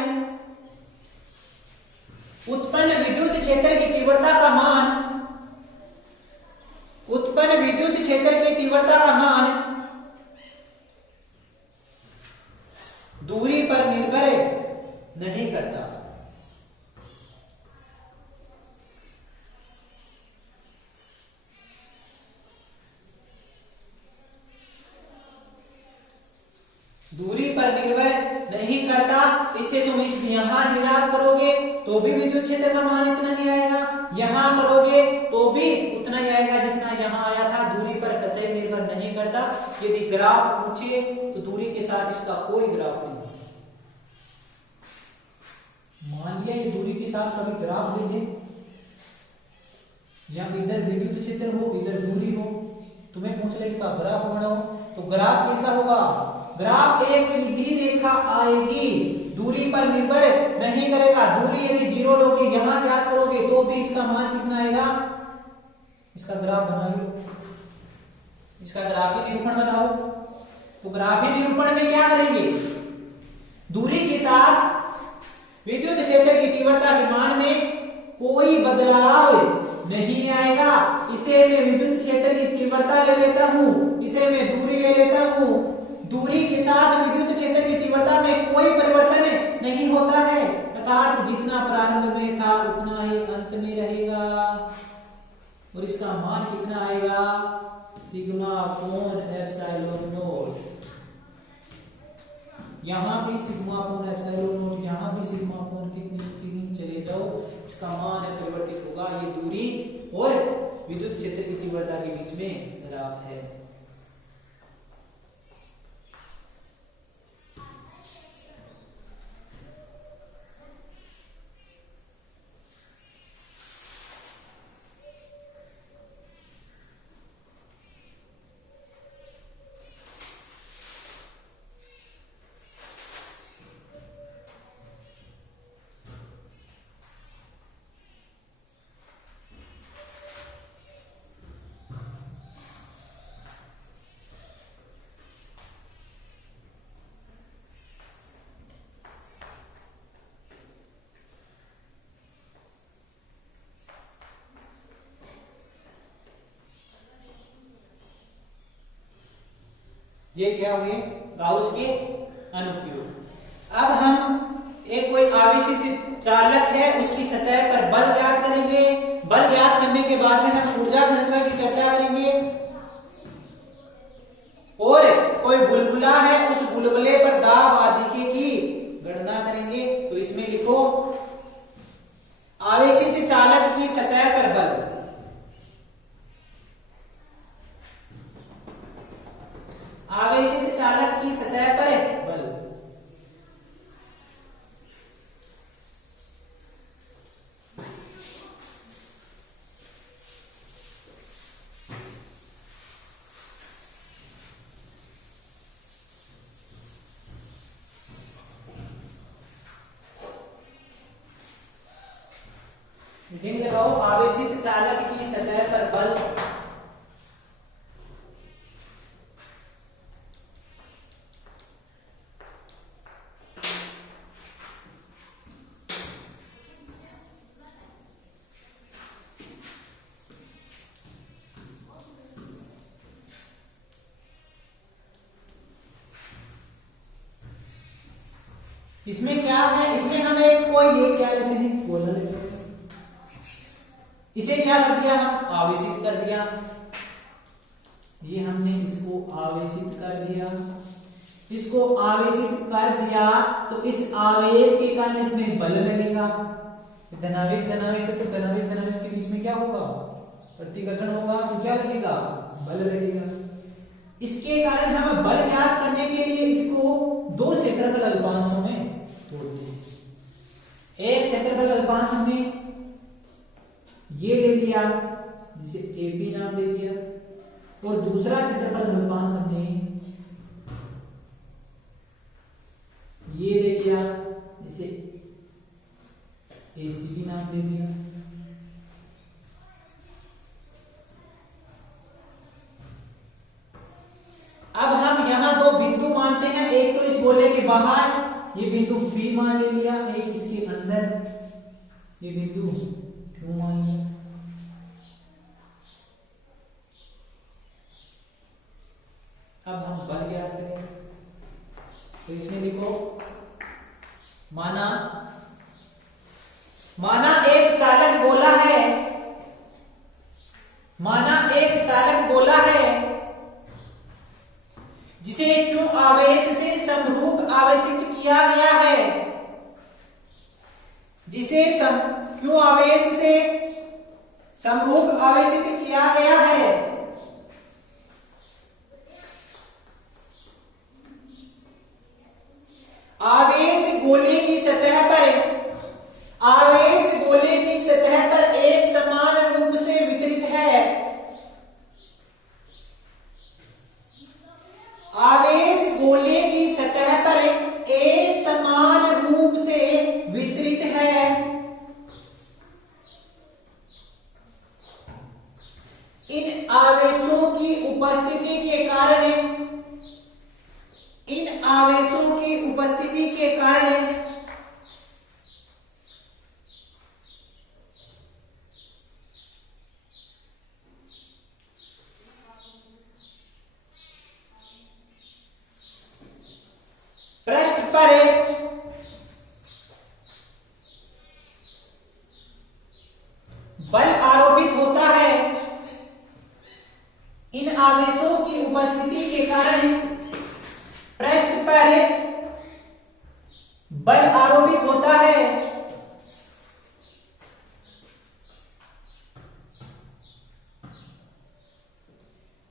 उत्पन्न विद्युत क्षेत्र की तीव्रता का मान, उत्पन्न विद्युत क्षेत्र की तीव्रता का मान दूरी पर निर्भर नहीं करता। दूरी पर निर्भर नहीं करता। इससे तुम इस यहां याद करोगे तो भी विद्युत क्षेत्र का मान इतना ही आएगा, यहां करोगे तो भी उतना ही आएगा जितना यहां आया था। दूरी पर कतई निर्भर नहीं करता। यदि ग्राफ पूछे तो दूरी के साथ इसका कोई ग्राफ नहीं। मान लिया ये दूरी के साथ कभी ग्राफ दे दे, या इधर विद्युत क्षेत्र हो इधर दूरी हो, तुम्हें पूछ ले इसका ग्राफ बनाओ, तो ग्राफ कैसा होगा, ग्राफ एक सीधी रेखा आएगी, दूरी पर निर्भर नहीं करेगा। दूरी यदि 0 लोगे यहां ज्ञात करोगे तो भी इसका मान कितना आएगा, इसका ग्राफ बना लो, इसका ग्राफी निरूपण बनाओ। तो ग्राफी निरूपण में क्या करेंगे, दूरी के साथ विद्युत क्षेत्र की तीव्रता के मान में कोई बदलाव नहीं आएगा। इसे मैं विद्युत क्षेत्र की तीव्रता ले लेता हूं, इसे मैं दूरी ले लेता हूं। दूरी के साथ विद्युत क्षेत्र की तीव्रता में कोई परिवर्तन नहीं होता है, अर्थात जितना प्रारंभ में था उतना ही अंत में रहेगा। और इसका मान कितना आएगा? Sigma upon epsilon not. यहां भी सिग्मा अपॉन एप्सिलॉन नॉट, यहां भी सिग्मा अपॉन कितनी चले जाओ, इसका मान परिवर्तित होगा। ये दूरी और विद्युत क्षेत्र की तीव्रता के बीच में ग्राफ है। ये क्या हुए? गाउस के अनुप्रयोग। अब हम एक कोई आवेशित चालक है, उसकी सतह पर बल ज्ञात करेंगे। बल ज्ञात करने के बाद में हम ऊर्जा घनत्व की चर्चा करेंगे। और कोई बुलबुला है, उस बुलबुले पर दाब आदि की गणना करेंगे। तो इसमें लिखो आवेशित चालक की सतह पर बल। आवेशित चालक की सतह पर बल। जिन लगाओ आवेशित चालक की सतह पर बल। इसमें क्या है? इसमें हम एक कोई ये क्या लेते हैं, गोला लेते हैं। इसे क्या कर दिया? हम आवेशित कर दिया। ये हमने इसको आवेशित कर दिया। इसको आवेशित कर दिया तो इस आवेश के कारण इसमें बल लगेगा। धनावेश धनावेश से तो धनावेश धनावेश के बीच में क्या होगा? प्रतिकर्षण होगा। तो क्या लगेगा? बल लगेगा। इसके कारण हम बल ज्ञात करने के लिए इसको दो क्षेत्रफल अल्पांशों में तोड़ दिए। एक क्षेत्रफल अल्पांश हमने ये ले लिया, जिसे एपी नाम दे दिया, और दूसरा क्षेत्रफल अल्पांश हमने ये ले लिया, जिसे एसीबी नाम दे दिया। अब हम यहां दो बिंदु मानते हैं, एक तो इस गोले के बाहर ये बिंदु बी मान ले लिया, एक इसके अंदर ये बिंदु क्यू मान लिया। अब हम बल ज्ञात करें। तो इसमें लिखो माना एक चालक गोला है, माना एक चालक गोला है जिसे क्यू आवेश से समरूप आवेशित किया गया है, जिसे क्यू आवेश से समरूप आवेशित किया गया है। आवेश गोले की सतह पर, आवेश गोले की सतह पर एक समान रूप से वितरित है। आवेश गोले की सतह पर एक समान रूप से वितरित है। इन आवेशों की उपस्थिति के कारण, इन आवेशों की उपस्थिति के कारण कारण पृष्ठ पर बल आरोपित होता है। इन आवेशों की उपस्थिति के कारण पृष्ठ पर बल आरोपित होता है।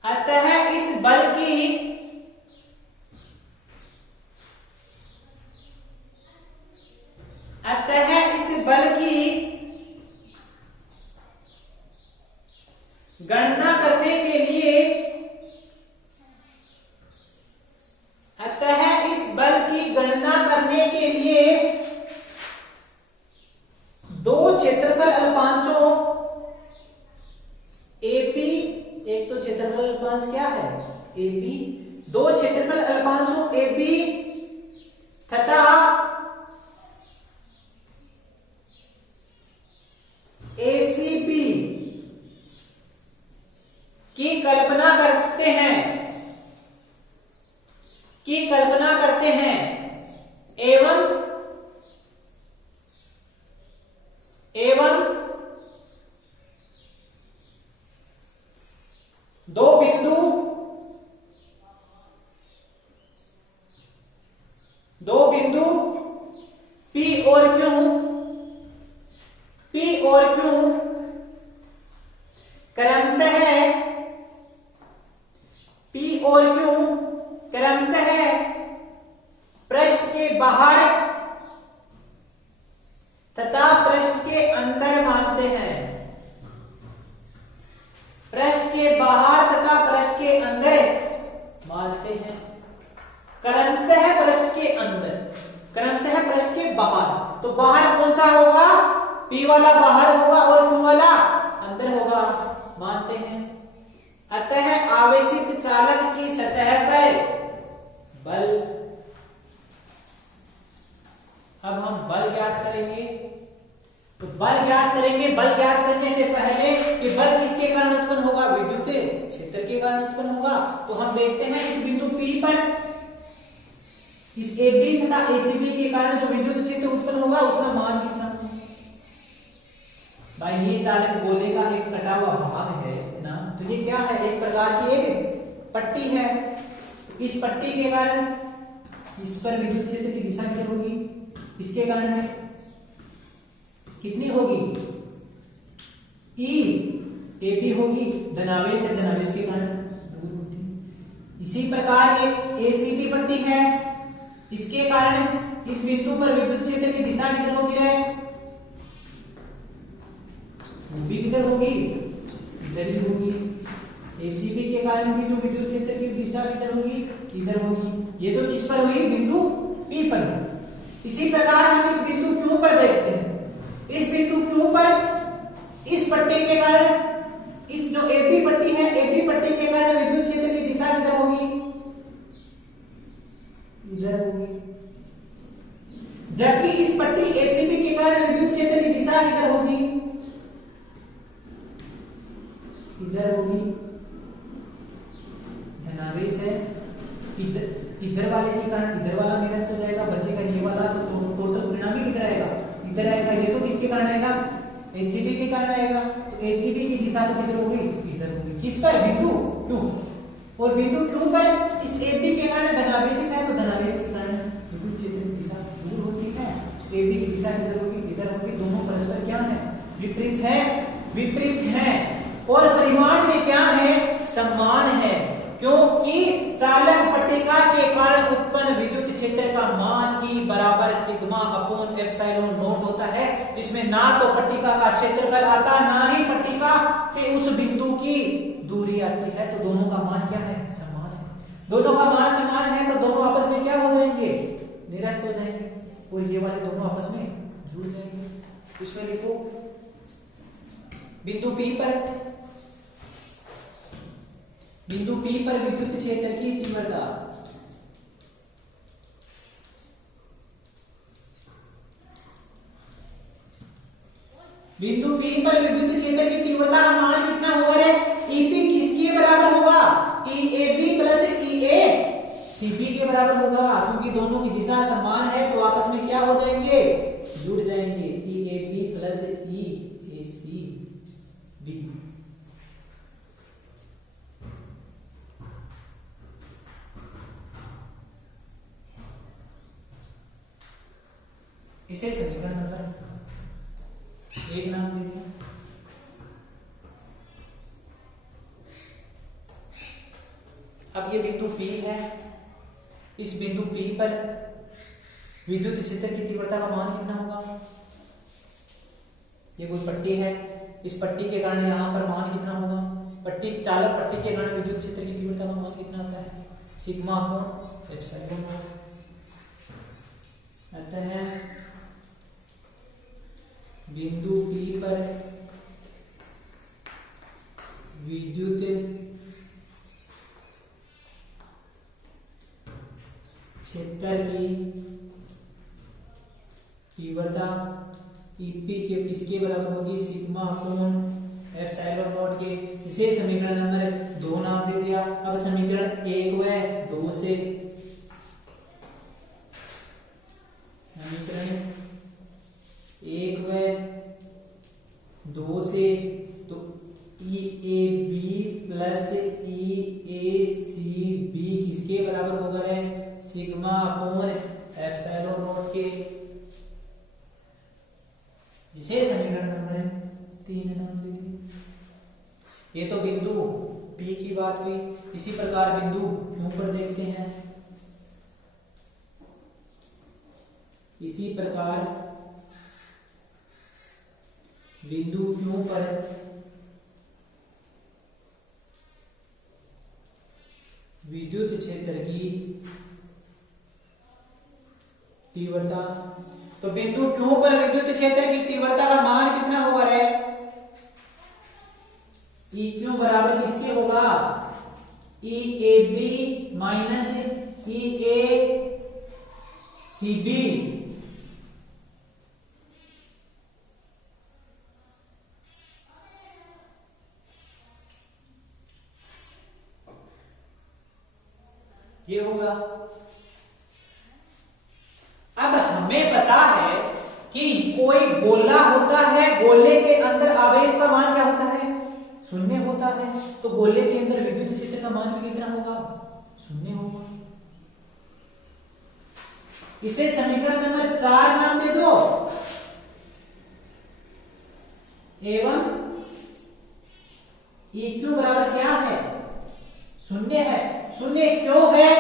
अतः इस बल की गणना करने के लिए दो क्षेत्रफल अल्पांशों एपी, एक तो क्षेत्रफल अल्पांश क्या है एपी, दो क्षेत्रफल अल्पांशों एपी तथा एसीपी की कल्पना करते हैं एवं दो बिंदु P और Q क्रमशः पृष्ठ के बाहर तथा पृष्ठ के अंदर मानते हैं। पृष्ठ के बाहर तथा पृष्ठ के अंदर मानते हैं। क्रमशः पृष्ठ के अंदर, क्रमशः पृष्ठ के बाहर, तो बाहर कौन सा होगा, P वाला बाहर होगा और Q वाला अंदर होगा, मानते हैं। अतः आवेशित चालक की सतह पर बल, अब हम बल ज्ञात करेंगे। तो बल ज्ञात करने से पहले कि बल किसके कारण उत्पन्न होगा, विद्युत क्षेत्र के कारण उत्पन्न होगा। तो हम देखते हैं इस बिंदु P पर इस AB तथा ACB के कारण जो विद्युत क्षेत्र उत्पन्न होगा उसका मान कितना होगा। भाई ये चालक गोले का एक कटा हुआ भाग है इतना, तो ये क्या है, एक प्रकार की एक पट्टी है। इस पट्टी के कारण इस पर विद्युत क्षेत्र की दिशा क्या होगी, इसके कारण है कितनी होगी, AB होगी, धनावेश है, धनावेश के कारण दूर होती। इसी प्रकार ये ACB पट्टी है, इसके कारण इस बिंदु पर विद्युत क्षेत्र की दिशा किधर होगी रे, वो भी किधर होगी, इधर ही होगी। ACB के कारण भी जो विद्युत क्षेत्र की दिशा किधर होगी, इधर होगी। ये तो किस पर हुई, बिंदु P पर। इसी प्रकार हम इस बिंदु Q पर देखते हैं। इस बिंदु Q पर इस पट्टी के कारण, इस जो AB पट्टी है, AB पट्टी के कारण विद्युत क्षेत्र की दिशा किधर होगी, इधर होगी। जबकि इस पट्टी ACB के कारण विद्युत क्षेत्र की दिशा किधर होगी, इधर होगी। धनावेश है, इधर वाले के कारण इधर वाला निरस्त हो जाएगा, बचेगा ये वाला, तो टोटल परिणाम ही किधर आएगा, इधर आएगा। ये तो किसके कारण आएगा, ACB के कारण आएगा। तो ACB की दिशा तो किधर होगी, इधर होगी। किस पर, बिंदु Q, और बिंदु Q पर इस AB के कारण धनावेशित है, तो धनावेश के कारण विद्युत क्षेत्र की दिशा दूर होती है। तो AB की दिशा किधर होगी, इधर होगी। दोनों परस्पर क्या है, विपरीत है और परिमाण में क्या है, समान है। क्योंकि चालक पट्टिका के कारण उत्पन्न विद्युत क्षेत्र का मान E बराबर सिग्मा अपॉन एप्सिलॉन नॉट होता है, जिसमें ना तो पट्टिका का क्षेत्रफल आता, ना ही पट्टिका से उस बिंदु की दूरी आती है। तो दोनों का मान क्या है, समान है। दोनों का मान समान है तो दोनों आपस में क्या हो जाएंगे, निरस्त हो जाएंगे, और ये वाले दोनों आपस में जुड़ जाएंगे। इसमें देखो बिंदु P पर विद्युत क्षेत्र की तीव्रता बिंदु P पर विद्युत क्षेत्र की तीव्रता का मान कितना होगा रे? EP किसके बराबर होगा? EAB प्लस EACB के बराबर होगा, क्योंकि दोनों की दिशा समान है तो आपस में क्या हो जाएंगे? जुड़ जाएंगे। EAB plus EACB। इसे समीकरण नंबर 1 नाम दे दिया। अब ये बिंदु P है, इस बिंदु P पर विद्युत क्षेत्र की तीव्रता का मान कितना होगा? ये कोई पट्टी है, इस पट्टी के कारण यहाँ पर मान कितना होगा? पट्टी चालक पट्टी के कारण विद्युत क्षेत्र की तीव्रता का मान कितना होता है? सिग्मा अपॉन एप्सिलॉन आता है। बिंदु P पर विद्युत क्षेत्र की तीव्रता EP के किसके बराबर होगी? सिग्मा अपॉन एप्सिलॉन नॉट के। इसे समीकरण नंबर 2 नाम दे दिया। अब समीकरण 1 व 2 से समीकरण 1 व 2 से तो EAB प्लस EACB किसके बराबर होगा रे? सिग्मा अपॉन एप्सिलॉन नॉट के। जिसे समीकरण नंबर 3 नाम दे दिया। ये तो बिंदु P की बात हुई। इसी प्रकार बिंदु Q पर देखते हैं। इसी प्रकार बिंदु Q पर विद्युत क्षेत्र की तीव्रता, तो बिंदु Q पर विद्युत क्षेत्र की तीव्रता का मान कितना होगा रे? EQ बराबर किसके होगा? EAB minus EACB। ये होगा। अब हमें पता है कि कोई गोला होता है, गोले के अंदर आवेश का मान क्या होता है? शून्य होता है। तो गोले के अंदर विद्युत क्षेत्र का मान भी कितना होगा? शून्य होगा। इसे समीकरण नंबर 4 नाम दे दो। एवं EQ बराबर क्या है? शून्य है। शून्य क्यों है?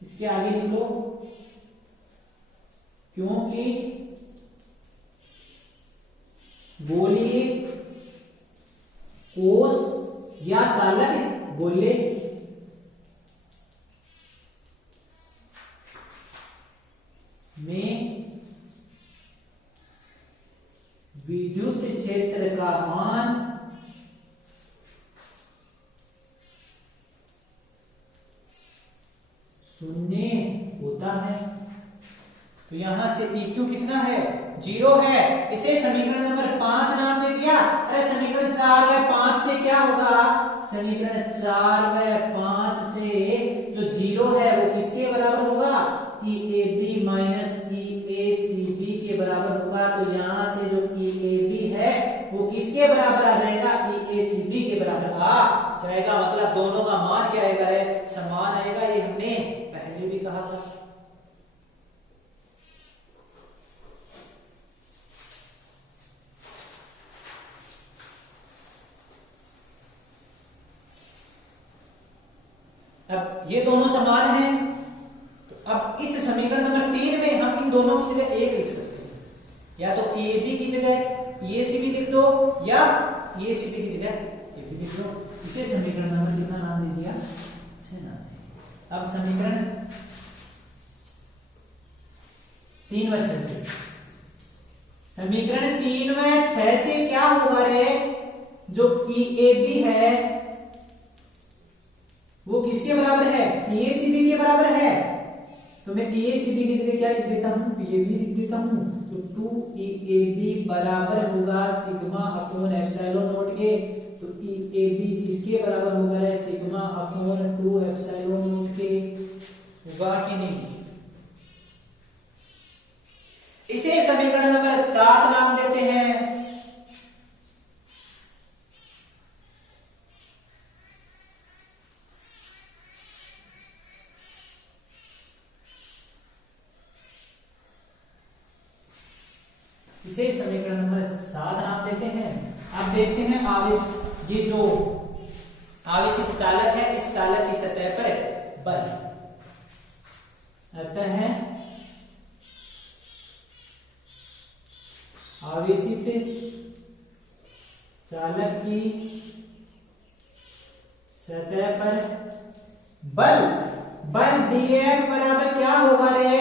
इसके आगे लिख लो, क्योंकि गोलीय कोष या चालक गोले में विद्युत क्षेत्र का मान शून्य होता है। तो यहां से EQ कितना है? 0 है। इसे समीकरण नंबर 5 नाम दे दिया। अरे समीकरण 4 व 5 से क्या होगा? समीकरण 4 व 5 से जो 0 है वो किसके बराबर होगा? EAB माइनस EACB के बराबर होगा। तो यहां से जो EAB है वो किसके बराबर आ जाएगा? EACB के बराबर आ जाएगा। मतलब दोनों का मान क्या आएगा रे? समान आएगा। ये हमने पहले भी कहा था। अब ये दोनों समान हैं, तो अब इस समीकरण नंबर 3 में हम इन दोनों की जगह 1 लिख सकते हैं। या तो EAB की जगह EACB लिख दो या EACB की जगह AB लिख दो। इसे समीकरण नंबर कितना नाम दे दिया? 6 नाम दे दिया। अब समीकरण 3 व 6 से, समीकरण 3 व 6 से क्या होगा रे? जो EAB है वो किसके बराबर है? EACB के बराबर है। तो मैं EACB की जगह क्या लिख देता हूं? EAB लिख देता हूं। तो 2EAB बराबर होगा सिग्मा अपॉन एप्सिलॉन नॉट के। तो EAB किसके बराबर होगा? सिग्मा अपॉन 2 एप्सिलॉन नॉट के। होगा कि नहीं? इसे समीकरण नंबर 7 नाम देते हैं। इसे समीकरण नंबर 7 नाम देते हैं। अब देखते हैं आवेश, ये जो आवेशित चालक है, इस चालक की सतह पर बल अतः है आवेशित चालक की सतह पर बल dF बराबर क्या होगा रे?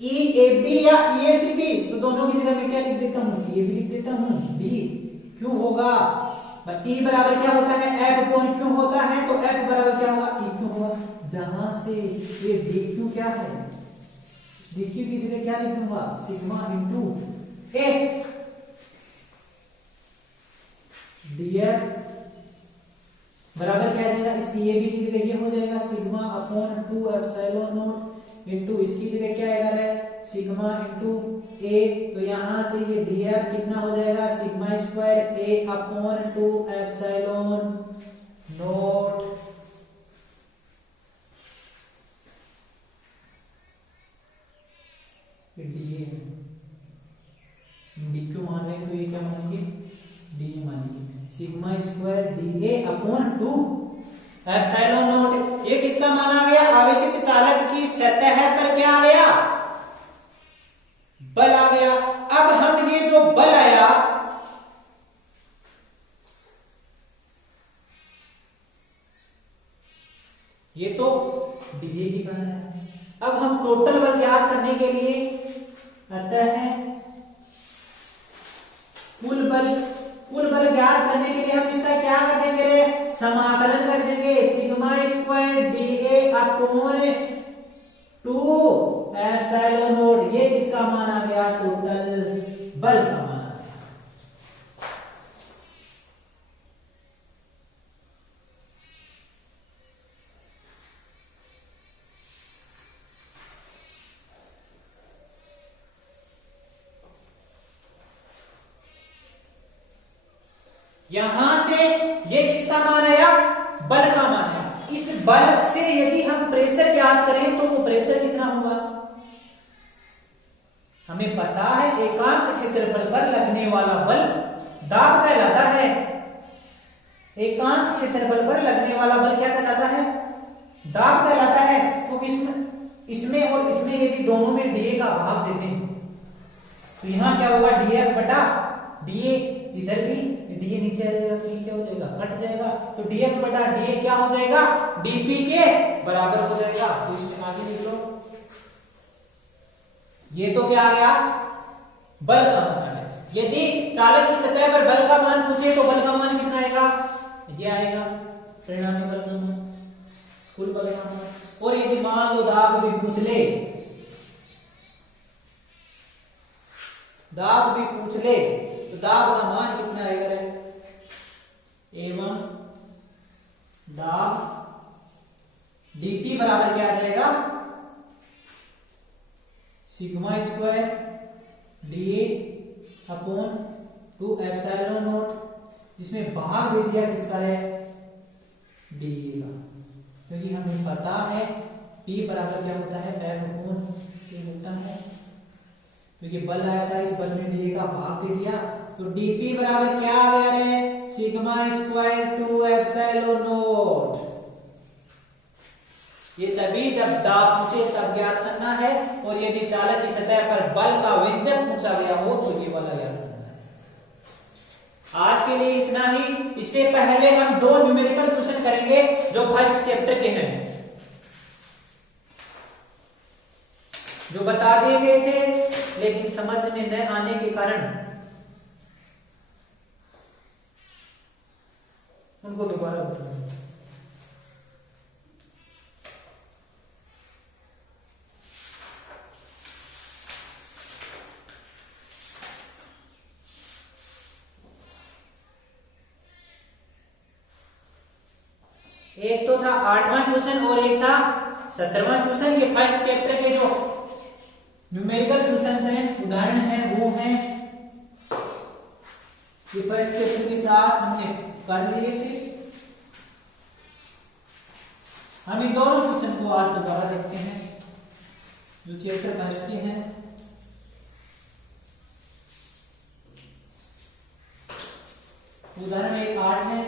EAB या EACB? तो दोनों की जगह मैं क्या लिख देता हूं? ये भी लिख देता हूं D। क्यों होगा? E बराबर क्या होता है? F अपॉन Q होता है। तो F बराबर क्या होगा? E क्यों होगा? जहां से ये DQ क्या है, DQ की जगह क्या लिख दूंगा? Sigma into A। DF बराबर क्या आ जाएगा? इस EAB की जगह ये हो जाएगा sigma upon 2 epsilon not into इसकी जगह क्या आएगा? Sigma into A। तो यहां से ये DF कितना हो जाएगा? Sigma square A upon 2 epsilon not. DQ मान रहे हैं तो ये क्या मानेंगे? DA मानेंगे। Sigma square DA upon 2 epsilon not. ये किसका मान आ गया? आवेशित चालक की सतह पर क्या आ गया? बल आ गया। अब हम ये जो बल आया, ये तो DA की कारण है। अब हम टोटल बल याद करने के लिए अतः है कुल बल ज्ञात करने के लिए हम इसका क्या कर देंगे रे? समाकलन कर देंगे। Sigma square DA upon 2 epsilon not. ये किसका मान आ गया? टोटल बल का मान आ गया। यहां से ये किसका मान आया? बल का मान आया। इस बल से यदि हम प्रेशर ज्ञात करें तो वो प्रेशर कितना होगा? हमें पता है एकांक क्षेत्रफल पर लगने वाला बल दाब कहलाता है। एकांक क्षेत्रफल पर लगने वाला बल क्या कहलाता है? दाब कहलाता है। तो इसमें और इसमें यदि दोनों में DA का भाग देते हैं तो यहां क्या होगा? DF बटा DA। इधर भी DA नीचे आ जाएगा तो ये क्या हो जाएगा? कट जाएगा। तो DF बटा DA क्या हो जाएगा? DP के बराबर हो जाएगा। तो इसमें आगे लिख लो। ये तो क्या आ गया? बल का मान आ गया। यदि चालक की सतह पर बल का मान पूछे तो बल का मान कितना आएगा? ये आएगा परिणामी बल का मान, कुल बल का मान। और यदि मान लो दाब भी पूछ ले, दाब भी पूछ ले तो दाब का मान कितना आएगा रे? एवं दाब DP बराबर क्या आ जाएगा? Sigma square DA upon 2 epsilon not, जिसमें भाग दे दिया किसका है? DA का। क्योंकि हमें पता है P बराबर क्या होता है? F अपॉन K होता है। क्योंकि बल आया था, इस बल में DA का भाग दे दिया तो DP बराबर क्या आ गया रे? Sigma square 2 epsilon not. ये तभी जब दाब पूछे तब ज्ञात करना है। और यदि चालक की सतह पर बल का व्यंजक पूछा गया हो तो ये वाला याद करना है। आज के लिए इतना ही। इससे पहले हम 2 न्यूमेरिकल क्वेश्चन करेंगे जो फर्स्ट चैप्टर के हैं, जो बता दिए गए थे लेकिन समझ में न आने के कारण उनको दोबारा बताऊंगा। एक तो था 8वां क्वेश्चन और एक था 17वां क्वेश्चन। ये फर्स्ट चैप्टर के जो न्यूमेरिकल क्वेश्चंस हैं, उदाहरण हैं, वो हैं ये फर्स्ट चैप्टर के साथ हमने कर लिए थे। हम इन दोनों क्वेश्चन को आज दोबारा देखते हैं जो चैप्टर फर्स्ट के हैं। उदाहरण एक 8 है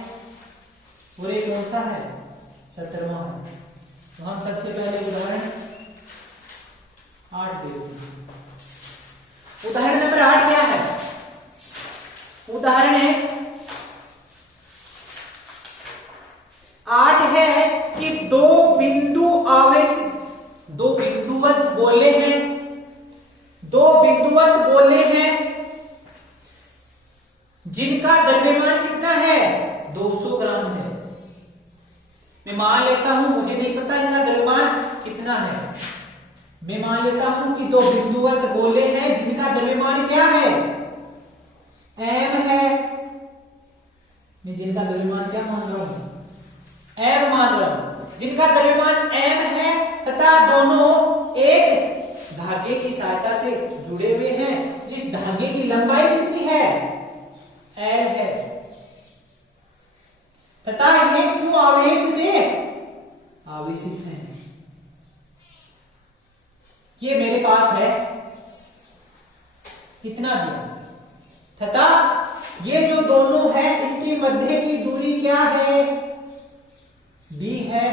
और एक कौन सा है 17वां है। तो हम सबसे पहले उदाहरण 8 देखते हैं। उदाहरण नंबर 8 क्या है? उदाहरण है 8 है कि दो बिंदुवत गोले हैं, दो बिंदुवत गोले हैं जिनका द्रव्यमान कितना है 200 ग्राम है। मैं मान लेता हूं, मुझे नहीं पता इनका द्रव्यमान कितना है। मैं मान लेता हूं कि दो बिंदुवत गोले हैं जिनका द्रव्यमान क्या है m है। मैं जिनका द्रव्यमान क्या मान रहा हूं m मान रहा हूं, जिनका द्रव्यमान m है तथा दोनों एक धागे की सहायता से जुड़े हुए हैं जिस धागे की लंबाई कितनी है l है तथा ये q आवेश से आवेशित हैं। ये मेरे पास है इतना दिया तथा ये जो दोनों है इनके मध्य की दूरी क्या है d है,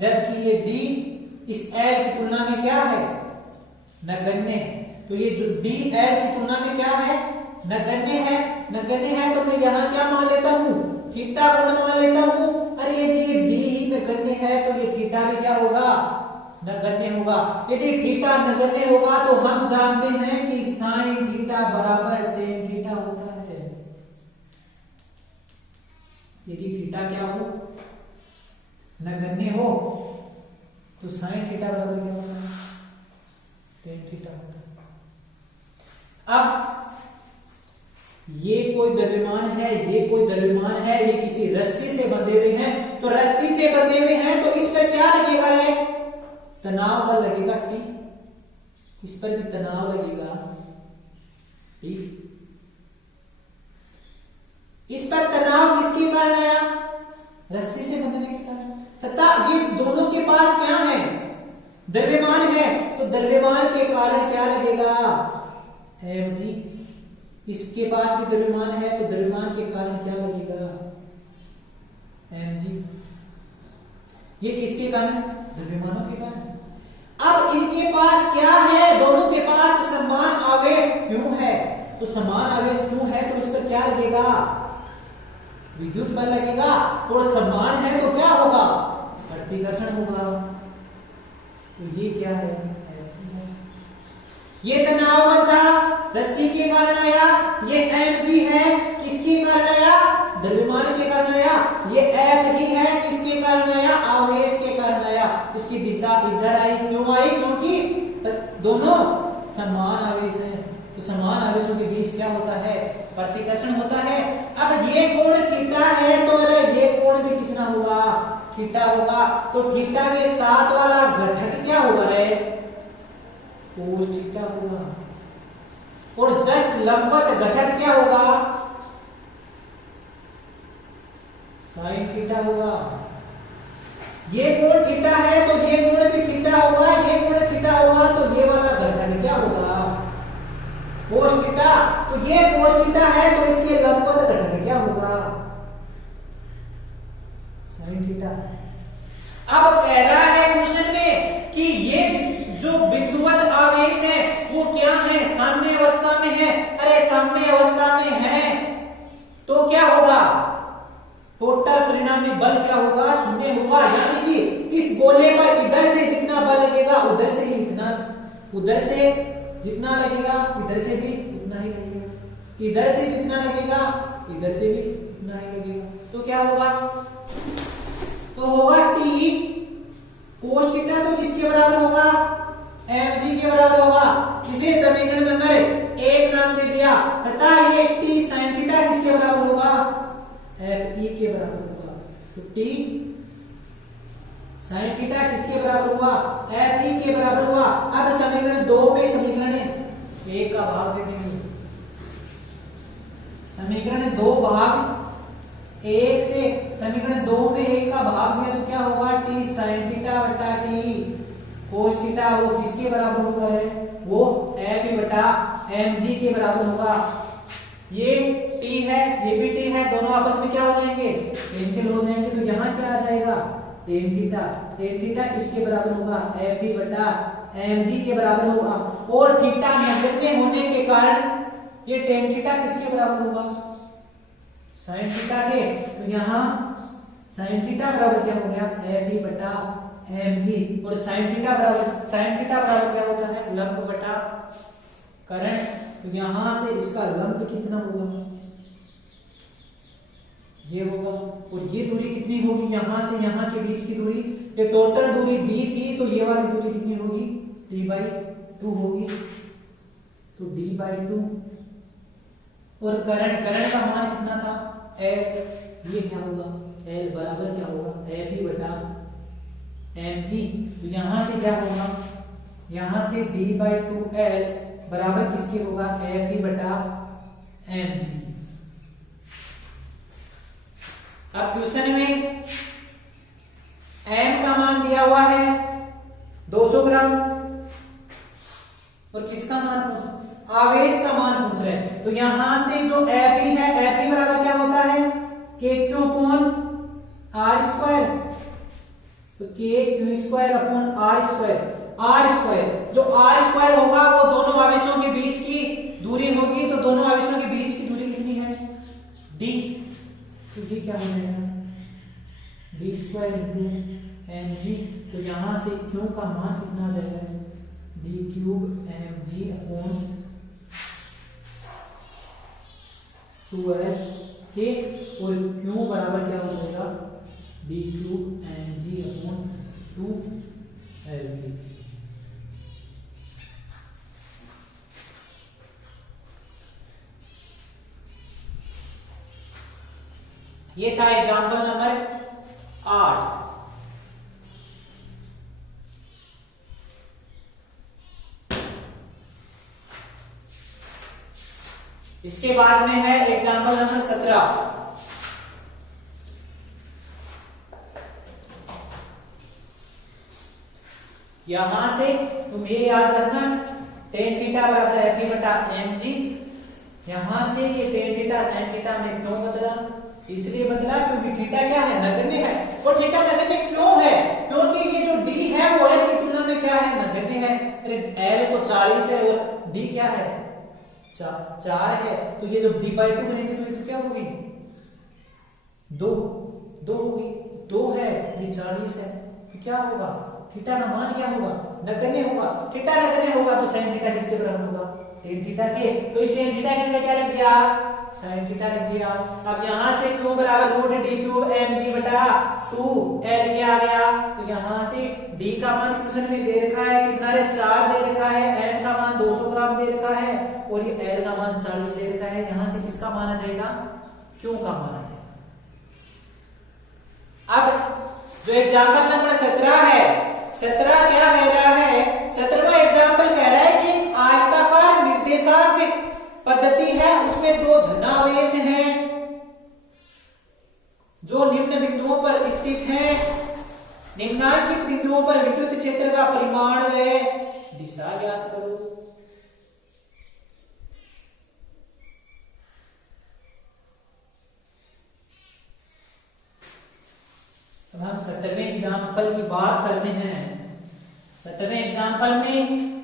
जबकि ये d इस l की तुलना में क्या है नगण्य है। तो ये जो d l की तुलना में क्या है नगण्य है। नगण्य है तो मैं यहां क्या मान लेता हूं थीटा कोण मान लेता हूं। अरे यदि ये d ही नगण्य है तो ये थीटा भी क्या होगा नगण्य होगा। यदि थीटा नगण्य होगा तो हम जानते हैं कि साइन थीटा बराबर टेन थीटा होता है। यदि थीटा क्या हो नगण्य हो तो साइन थीटा बराबर क्या होता है टेन थीटा होता है। अब ये कोई द्रव्यमान है, ये कोई द्रव्यमान है, ये किसी रस्सी से बंधे हुए हैं। तो रस्सी से बंधे हुए हैं तो इस पर क्या लगेगा रे तनाव बल लगेगा T। इस पर भी तनाव लगेगा T। इस पर तनाव किसके कारण आया रस्सी से बंधने के कारण। तथा ये दोनों के पास क्या है द्रव्यमान है तो द्रव्यमान के कारण क्या लगेगा mg। इसके पास भी द्रव्यमान है तो द्रव्यमान के कारण क्या लगेगा mg। ये किसके कारण द्रव्यमानों के कारण। अब इनके पास क्या है दोनों के पास समान आवेश क्यों है। तो समान आवेश क्यों है तो इस पर क्या लगेगा विद्युत बल लगेगा और समान है तो क्या होगा प्रतिकर्षण होगा। तो ये क्या है ये तनाव बल था रस्सी के कारण आया। ये mg है किसके कारण आया द्रव्यमान के कारण आया। ये F ही है किसके कारण आया आवेश के कारण आया। उसकी दिशा इधर आई क्यों आई क्योंकि दोनों समान आवेश हैं। तो समान आवेशों के बीच क्या होता है प्रतिकर्षण होता है। अब ये कोण थीटा है तो ये कोण भी कितना होगा थीटा होगा। तो थीटा के साथ वाला घटक क्या होगा रे कोस थीटा होगा और जस्ट लंबवत घटक क्या होगा साइन थीटा होगा। ये कोण थीटा है तो ये कोण भी थीटा होगा, ये कोण थीटा होगा तो ये वाला घटक क्या होगा कोस थीटा। तो ये कोस थीटा है तो इसके लंबवत घटक क्या होगा साइन थीटा। अब कह रहा है क्वेश्चन में कि ये जो बिंदुवत आवेश है वो क्या है साम्य अवस्था में है। अरे साम्य अवस्था में है तो क्या होगा टोटल परिणामी बल क्या होगा शून्य होगा। यानी कि इस गोले पर इधर से जितना बल लगेगा उधर से ही इतना, उधर से जितना लगेगा इधर से भी उतना ही लगेगा, इधर से जितना लगेगा इधर से भी उतना ही लगेगा। तो क्या होगा तो होगा टी कोस थीटा तो किसके बराबर होगा mg के बराबर होगा। इसे समीकरण नंबर 1 नाम दे दिया तथा ये t sin थीटा किसके बराबर होगा fe के बराबर होगा। तो t साइन थीटा किसके बराबर हुआ, एफ ई के बराबर हुआ। अब समीकरण 2 में समीकरण 1 का भाग दे देंगे, समीकरण 2 भाग 1 से समीकरण 2 में 1 का भाग दिया तो क्या होगा, टी साइन थीटा बटा टी कोस थीटा, वो किसके बराबर होगा है, वो एफ ई बटा एम जी के बराबर होगा। ये टी है, ये भी टी है, दोनों आपस में क्या हो जाएंगे, कैंसिल हो जाएंगे। तो यहाँ क्या आ जाएगा, टेन थीटा। टेन थीटा किसके बराबर होगा, एफ ई बटा एम जी के बराबर होगा। और थीटा नगण्य होने के कारण ये टेन थीटा किसके बराबर होगा, साइन थीटा के। तो यहाँ साइन थीटा बराबर क्या हो गया, एफ ई बटा एम जी। और साइन थीटा बराबर क्या होता है, लंब बटा करंट। तो यहां से इसका लंब कितना होगा, ये होगा। और ये दूरी कितनी होगी, यहां से यहां के बीच की दूरी, ये टोटल दूरी डी थी, तो ये वाली दूरी कितनी होगी, d/2 होगी। तो d/2। और करंट का मान कितना था, L। ये क्या होगा, L बराबर क्या होगा, एफ ई बटा एम जी। तो यहां से क्या होगा, यहां से d/2L बराबर किसके होगा, एफ ई बटा एम जी। अब क्वेश्चन में m का मान दिया हुआ है 200 ग्राम, और किसका मान पूछ, आवेश का मान पूछ रहे हैं। तो यहां से जो एफ ई है, एफ ई बराबर क्या होता है, के क्यू अपॉन आर स्क्वायर। तो K Q square upon R square, जो आर स्क्वायर होगा वो दोनों आवेशों के बीच की दूरी होगी। तो दोनों आवेशों के बीच की दूरी कितनी है, डी। तो ये क्या हो जाएगा, D square into M G. तो यहां से क्यू का मान कितना आ जाएगा, D cube M G upon 2s के। और क्यू बराबर क्या हो जाएगा, D cube M G upon 2l। ये था एग्जाम्पल नंबर 8। इसके बाद में है एग्जाम्पल नंबर 17। यहां से तुम ये याद रखना, टेन थीटा बराबर एफ ई बटा एम जी। यहां से ये टेन थीटा साइन थीटा में क्यों बदला, इसलिए बदला क्योंकि थीटा क्या है, नगण्य है। और थीटा नगण्य क्यों है, क्योंकि ये जो डी है वो एल की तुलना में क्या है, नगण्य है। अरे एल तो 40 है और डी क्या है, 4 है। तो ये जो d/2 करेंगे तो ये तो क्या होगी, 2 होगी, 2 है, ये 40 है। तो क्या होगा, थीटा का मान क्या होगा, नगण्य होगा। थीटा नगण्य होगा तो साइन थीटा किसके बराबर होगा, टेन थीटा के। तो इस टेन थीटा के क्या लिख दिया, साइन थीटा लिख दिया। अब यहां से क्यू बराबर root D cube M G बटा 2l ये आ गया। तो यहां से d का मान क्वेश्चन में दे रखा है कितना रे, 4 दे रखा है। n का मान 200 ग्राम दे रखा है और ये l का मान 40 दे रखा है। यहां से किसका मान आ जाएगा, क्यू का मान आ जाएगा। अब जो एग्जाम्पल नंबर 17 है, 17 क्या कह रहा है, 17वां एग्जाम्पल कह रहा है कि आयताकार निर्देशांक पद्धति है, उसमें 2 धनावेश हैं जो निम्न बिंदुओं पर स्थित हैं। निम्नांकित बिंदुओं पर विद्युत क्षेत्र का परिमाण व दिशा ज्ञात करो। अब हम 17वें एग्जाम्पल की बात करते हैं। 17वें एग्जाम्पल में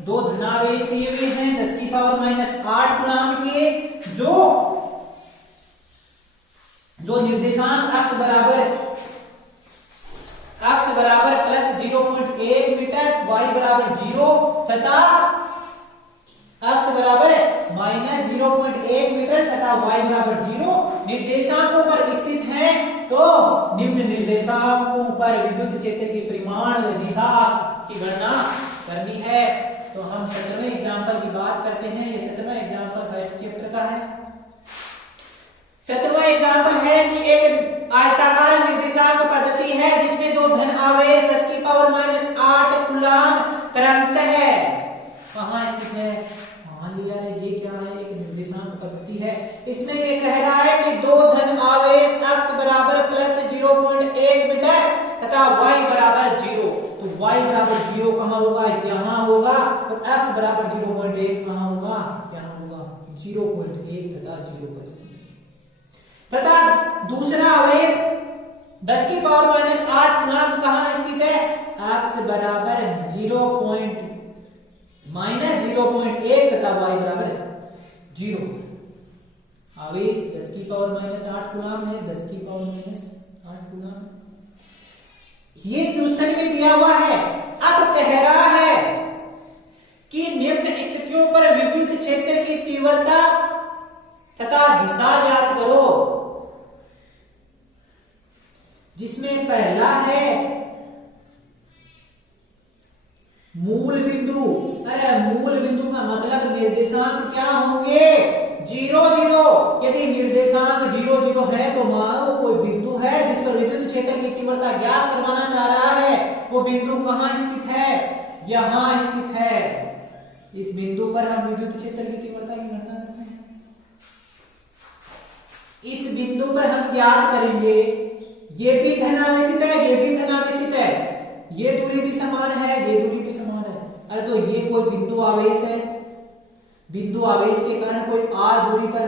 2 धनावेश दिए हुए हैं 10⁻⁸ गुणांक के, जो निर्देशांक अक्ष बराबर प्लस 0.1 मीटर, y बराबर 0 तथा अक्ष बराबर माइनस 0.1 मीटर तथा y बराबर 0 निर्देशांकों पर स्थित हैं। तो निम्न निर्देशांकों पर विद्युत क्षेत्र के परिमाण व दिशा की गणना करनी है। तो हम 17वें एग्जाम्पल की बात करते हैं। ये 17वां एग्जाम्पल फर्स्ट चैप्टर का है। 17वां एग्जाम्पल है कि एक आयताकार निर्देशांक पद्धति है जिसमें 2 धन आवेश 10 की पावर -8 कूलम क्रमशः कहां स्थित है। मान लिया है ये क्या है, एक निर्देशांक पद्धति है। इसमें ये कह रहा है कि दो धन आवेश x बराबर +0.1 मीटर तथा y बराबर 0। तो y बराबर 0 कहां होगा, यहां होगा। तो x बराबर 0.1 कहां होगा, यहां होगा। 0.1 तथा 0 पर तथा दूसरा आवेश 10 की पावर -8 कूलम कहां स्थित है, x बराबर 0.1 तथा y बराबर 0। आवेश 10 की पावर -8 कूलम है, 10 की पावर -8 कूलम। ये क्वेश्चन में दिया हुआ है। अब कह रहा है कि निम्न स्थितियों पर विद्युत क्षेत्र की तीव्रता तथा दिशा ज्ञात करो, जिसमें पहला है मूल बिंदु। अरे मूल बिंदु का मतलब निर्देशांक क्या होंगे, 0 0। यदि निर्देशांक 0 0 है तो मानो कोई बिंदु है जिस पर विद्युत क्षेत्र की तीव्रता ज्ञात करवाना चाह रहा है। वो बिंदु कहां स्थित है, यहां स्थित है। इस बिंदु पर हम विद्युत क्षेत्र की तीव्रता की गणना करते हैं। इस बिंदु पर हम ज्ञात करेंगे, ये भी धनावेशित है, ये भी धनावेशित है, ये दूरी भी समान है, ये दूरी भी समान है। अरे तो ये कोई बिंदु आवेश है, बिंदु आवेश के कारण कोई r दूरी पर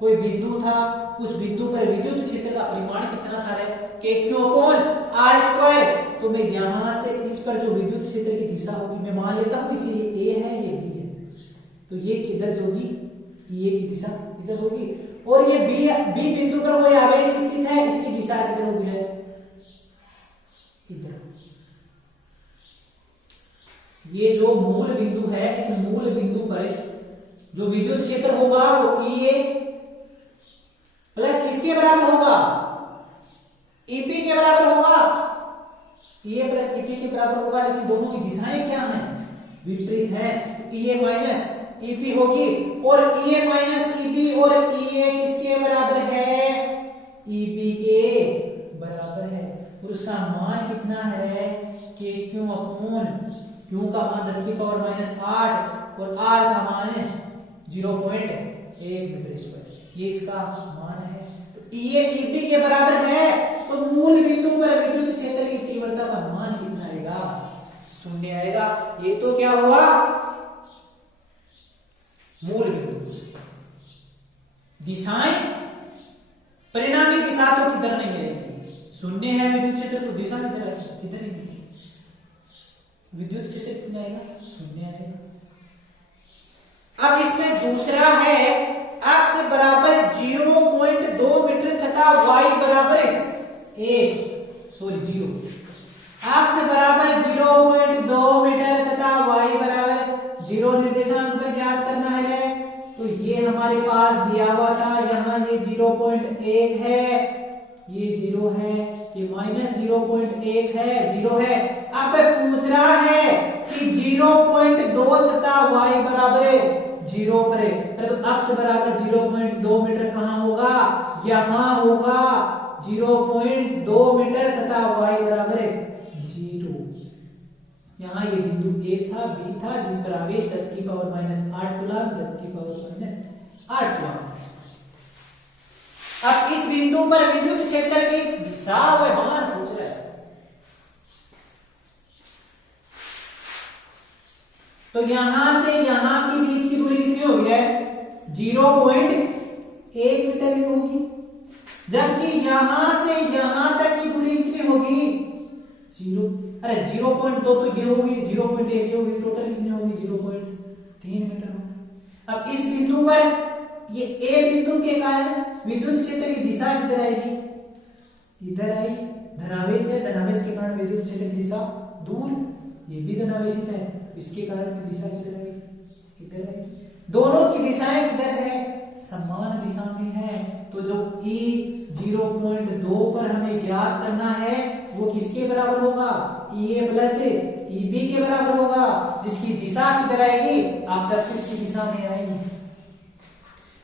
कोई बिंदु था। उस बिंदु पर विद्युत क्षेत्र का परिमाण कितना था, Q/r²। तो मैं यहां से इस पर जो विद्युत क्षेत्र की दिशा होगी, मैं मान लेता हूं इसे ये A है, ये B है। तो ये किधर होगी, ये की दिशा इधर होगी। और ये B बिंदु पर कोई आवेश स्थित है, इसकी दिशा किधर होगी है, इधर। ये जो मूल बिंदु है, इस मूल बिंदु पर जो विद्युत क्षेत्र होगा वो EA प्लस किसके बराबर होगा, EP के बराबर होगा। EA प्लस EP के बराबर होगा, लेकिन दोनों की दिशाएं क्या हैं, विपरीत हैं। EA माइनस EP होगी और EA माइनस EP और EA किसके बराबर है, EP के बराबर है। और उसका मान कितना है, कि Q का मान 10 की पावर -8 और R का मान है 0.1 मीटर स्क्वायर। ये इसका मान है। तो EA EP के बराबर है, तो मूल बिंदु पर विद्युत क्षेत्र की तीव्रता का मान कितना आएगा, 0 आएगा। ये तो क्या हुआ, मूल बिंदु। दिशाएं, परिणामी दिशा तो किधर नहीं आएगी, 0 है विद्युत क्षेत्र, तो दिशा किधर आएगी, किधर नहीं। विद्युत क्षेत्र कितना आएगा, 0 आएगा। अब इसमें दूसरा है x बराबर 0.2 मीटर तथा y बराबर 0। x बराबर 0.2 मीटर तथा y बराबर 0 निर्देशांक पर ज्ञात करना है। तो ये हमारे पास दिया हुआ था, यहाँ ये 0.1 है, ये 0 है, ये -0.1 है, 0 है। अब पूछ रहा है कि 0.2 तथा y बराबर 0 पर है। तो x बराबर 0.2 मीटर कहां होगा, यहां होगा। 0.2 मीटर तथा y बराबर 0। यहां ये बिंदु A था, B था, जिस पर आवेश 10 की पावर -8 कूलम, 10 की पावर -8 कूलम। अब इस बिंदु पर विद्युत क्षेत्र की दिशा व मान पूछ रहा है। तो यहां से यहां के बीच की दूरी कितनी होगी, 0.1 मीटर की होगी। जबकि यहां से यहां तक की दूरी कितनी होगी, 0.2 तो ये होगी, 0.1 ये होगी, टोटल कितनी होगी, 0.3 मीटर होगी। अब इस बिंदु पर ये A बिंदु के कारण विद्युत क्षेत्र की दिशा किधर आएगी, इधर आएगी। धनावेश है, धनावेश के कारण विद्युत क्षेत्र की दिशा दूर, ये भी धनावेशित है, इसके कारण की दिशा किधर आएगी, इधर आएगी। दोनों की दिशाएं किधर है, समान दिशा में है। तो जो E 0.2 पर हमें ज्ञात करना है वो किसके बराबर होगा, EA प्लस EB के बराबर होगा, जिसकी दिशा किधर आएगी, एक्स एक्सिस की दिशा में आएगी।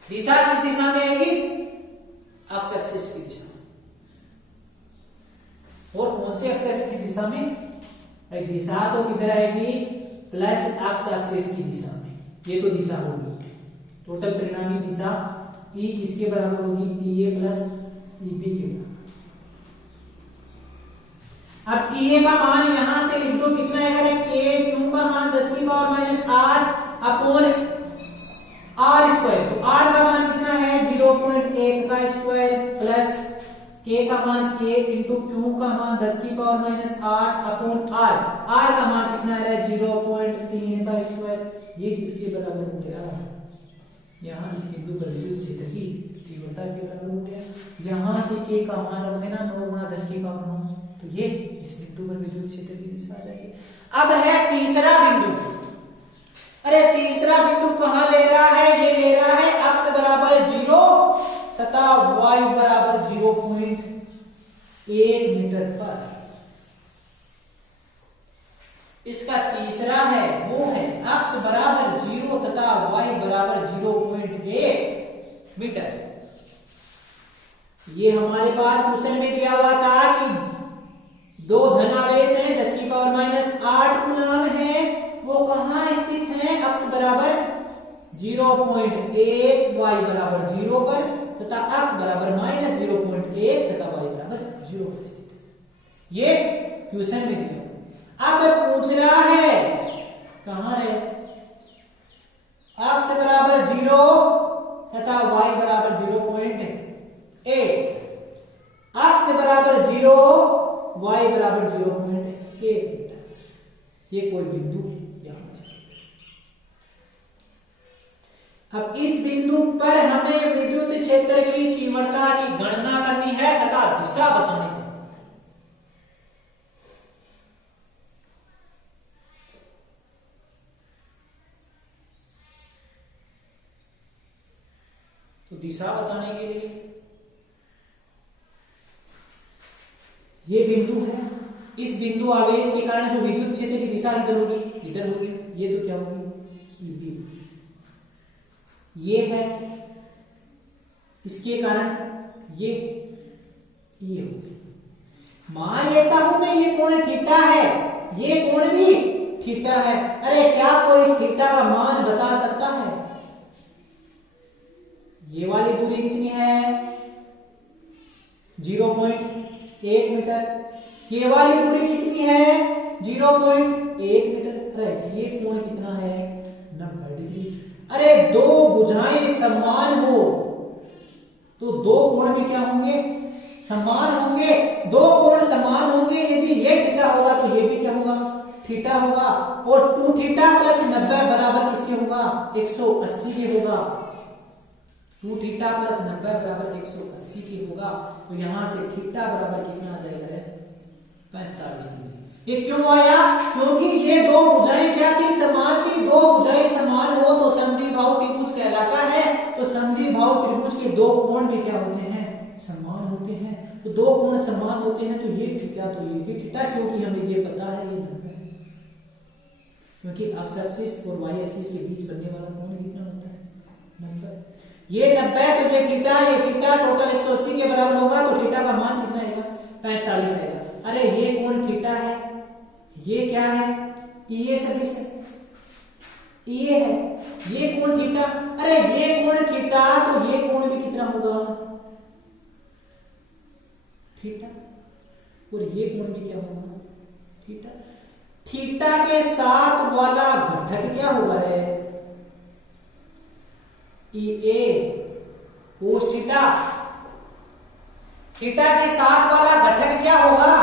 दिशा किस दिशा में आएगी, एक्स एक्सिस की दिशा। और कौन से एक्सिस की दिशा में? दिशा तो किधर आएगी? प्लस एक्स एक्सिस की दिशा में। ये तो दिशा होगी। टोटल परिणामी दिशा ई किसके बराबर होगी? ई ए प्लस ई बी के बराबर। अब ई ए का मान यहां से लिख दो, कितना है? के क्यू का मान 10 की power minus 8 upon R square. तो आर का मान कितना है? 0.1 का स्क्वायर प्लस के का मान के इंटू क्यू का मान 10 की power minus 8 upon R. R का मान कितना है? 0.3 का स्क्वायर। ये किसके बराबर हो गया? यहाँ इस बिंदु पर विद्युत क्षेत्र की तीव्रता के बराबर हो गया। यहाँ से के का मान रख देना 9 गुणा 10 की पावर 9, तो ये इस बिंदु पर विद्युत क्षेत्र की दिशा आ जाएगी। अब है तीसरा बिंदु। अरे तीसरा बिंदु कहां ले रहा है? ये ले रहा है x बराबर 0 तथा y बराबर 0.1 मीटर पर। इसका तीसरा है वो है x बराबर 0 तथा y बराबर 0.1 मीटर। ये हमारे पास क्वेश्चन में दिया हुआ था कि दो धनावेश हैं 10 की पावर माइनस 8 कूलम है, वो कहां स्थित है? x बराबर 0.1 y बराबर 0 पर तथा x बराबर माइनस 0.1 तथा y बराबर 0 पर स्थित है। ये क्वेश्चन में दिया। अब पूछ रहा है कहां है? x बराबर 0 तथा y बराबर 0.1। x बराबर 0 y बराबर 0.1 मीटर। ये कोई बिंदु यहां। अब इस बिंदु पर हमें विद्युत क्षेत्र की तीव्रता की गणना करनी है तथा दिशा बतानी है। तो दिशा बताने के लिए ये बिंदु है। इस बिंदु आवेश के कारण जो विद्युत क्षेत्र की दिशा इधर होगी, इधर होगी। ये तो क्या होगी? ये है, इसके कारण ये होगी। मान लेता हूं मैं ये कोण थीटा है, ये कोण भी थीटा है। अरे क्या कोई इस थीटा का मान बता सकता है? ये वाली दूरी कितनी है? 0.1 मीटर। ये वाली दूरी कितनी है? 0.1 मीटर। अरे ये कोण कितना है? 90 डिग्री। अरे दो भुजाएं समान हो तो दो कोण भी क्या होंगे? समान होंगे। दो कोण समान होंगे, यदि ये थीटा होगा तो ये भी क्या होगा? थीटा होगा। और 2 थीटा प्लस 90 बराबर किसके होगा? 180 के होगा। 2 थीटा प्लस 90 बराबर 180 के होगा। तो यहां से थीटा बराबर कितना आ जाएगा? 45 डिग्री। ये क्यों आया? क्योंकि ये दो भुजाएं क्या थी? समान थी। दो भुजाएं समान हो तो समद्विबाहु त्रिभुज कहलाता है। तो समद्विबाहु त्रिभुज के दो कोण भी क्या होते हैं? समान होते हैं। तो दो कोण समान होते हैं तो ये थीटा तो ये भी थीटा, क्योंकि हमें ये पता है ये 90 है। क्योंकि एक्स एक्सिस और वाई एक्सिस के बीच बनने वाला कोण कितना होता है? 90। ये 90 तो ये थीटा टोटल 180 के बराबर होगा। तो थीटा का मान कितना आएगा? 45 आएगा। अरे ये कोण थीटा है, ये क्या है? ये सदिश है, ये है। ये कोण थीटा, अरे ये कोण थीटा तो ये कोण भी कितना होगा? थीटा। और ये कोण भी क्या होगा? थीटा। थीटा के साथ वाला घटक क्या होगा रे? ए कोस थीटा। थीटा के साथ वाला घटक क्या होगा?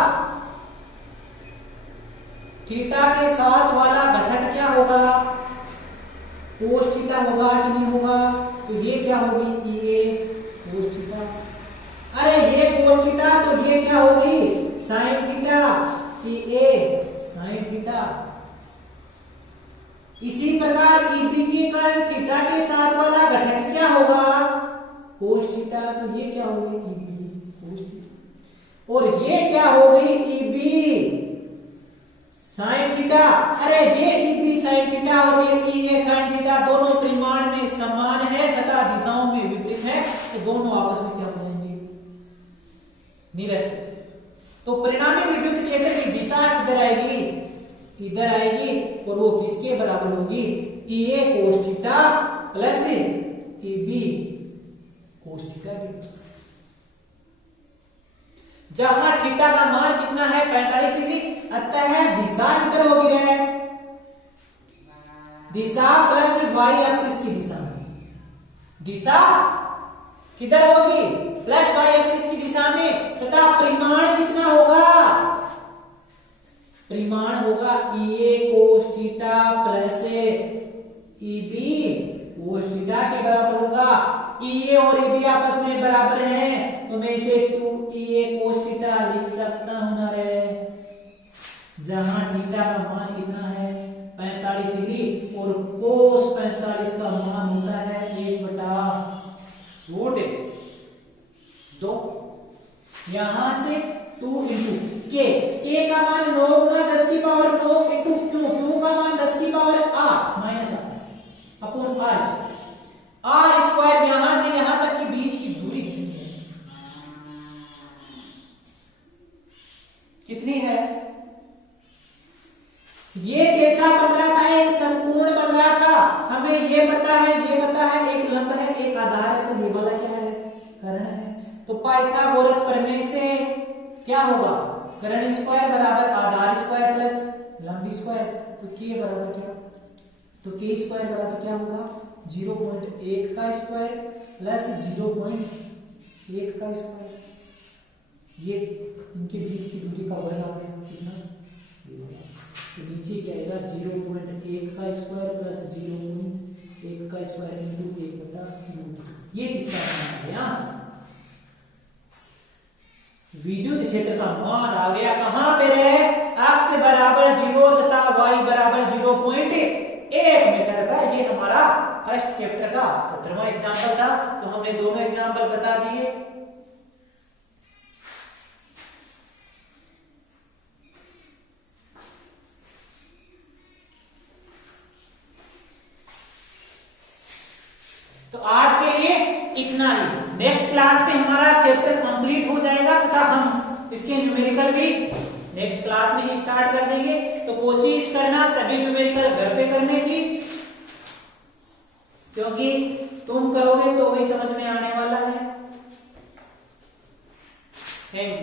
थीटा के साथ वाला घटक क्या होगा? कोस थीटा होगा कि नहीं होगा? तो ये क्या होगी? ये कोस थीटा। अरे ये कोस थीटा तो ये क्या होगी? Sine theta. ये साइन थीटा। इसी प्रकार ईबी के कारण थीटा के साथ वाला घटक क्या होगा? Cos theta. तो ये क्या होगी? EB cos theta. और ये क्या होगी? EB sine theta. अरे ये ईबी साइन थीटा और ये साइन थीटा दोनों परिमाण में समान है तथा दिशाओं में विपरीत है। तो दोनों आपस में क्या हो जाएंगे? निरस्त। तो परिणामी विद्युत क्षेत्र की दिशा किधर आएगी, इधर आएगी, और वो किसके बराबर होगी, EA cos theta plus EB cos theta के। जहां थीटा का मान कितना है 45 डिग्री, अतः दिशा किधर होगी रे, दिशा प्लस y एक्सिस की दिशा में, दिशा किधर होगी प्लस y एक्सिस की दिशा में, तथा परिमाण कितना होगा, परिमाण होगा EA cos theta plus EB cos theta के बराबर होगा। EA और EB आपस में बराबर हैं, तो मैं इसे 2EA cos थीटा लिख सकता हूं ना रे, जहां थीटा का मान कितना है 45 डिग्री और cos 45 का मान होता है 1/√2। यहां से 2 इंटू के का मान 9 गुना 10 की पावर 9 इंटू क्यू का मान 10 की power 8 minus 8 upon R square. यहां से यहां तक की बीच की दूरी कितनी है, ये कैसा बन रहा था, एक समकोण बन रहा था, हमें ये पता है, एक लंब है, एक आधार है, तो ये वाला क्या है, कर्ण है। तो पाइथागोरस प्रमेय से क्या होगा, कर्ण स्क्वायर बराबर आधार स्क्वायर प्लस लंब स्क्वायर, तो के बराबर क्या, तो के स्क्वायर बराबर क्या होगा 0.1 का स्क्वायर प्लस 0.1 का स्क्वायर, ये इनके बीच की दूरी का वर्ग आ गया कितना, तो नीचे क्या आएगा 0.1 का स्क्वायर प्लस 0.1 का स्क्वायर इंटू 1/√2। ये किसका मान आ गया, विद्युत क्षेत्र का मान आ गया कहां पे रे, x बराबर 0 तथा y बराबर 0.1 मीटर पर। ये हमारा फर्स्ट चैप्टर का 17वां एग्जाम्पल था, तो हमने दोनों एग्जाम्पल बता दिए। तो आज के लिए इतना ही, नेक्स्ट क्लास में हमारा चैप्टर कंप्लीट हो जाएगा तथा हम इसके न्यूमेरिकल भी नेक्स्ट क्लास में ही स्टार्ट कर देंगे। तो कोशिश करना सभी न्यूमेरिकल घर पे करने की, क्योंकि तुम करोगे तो वही समझ में आने वाला है। Thank you.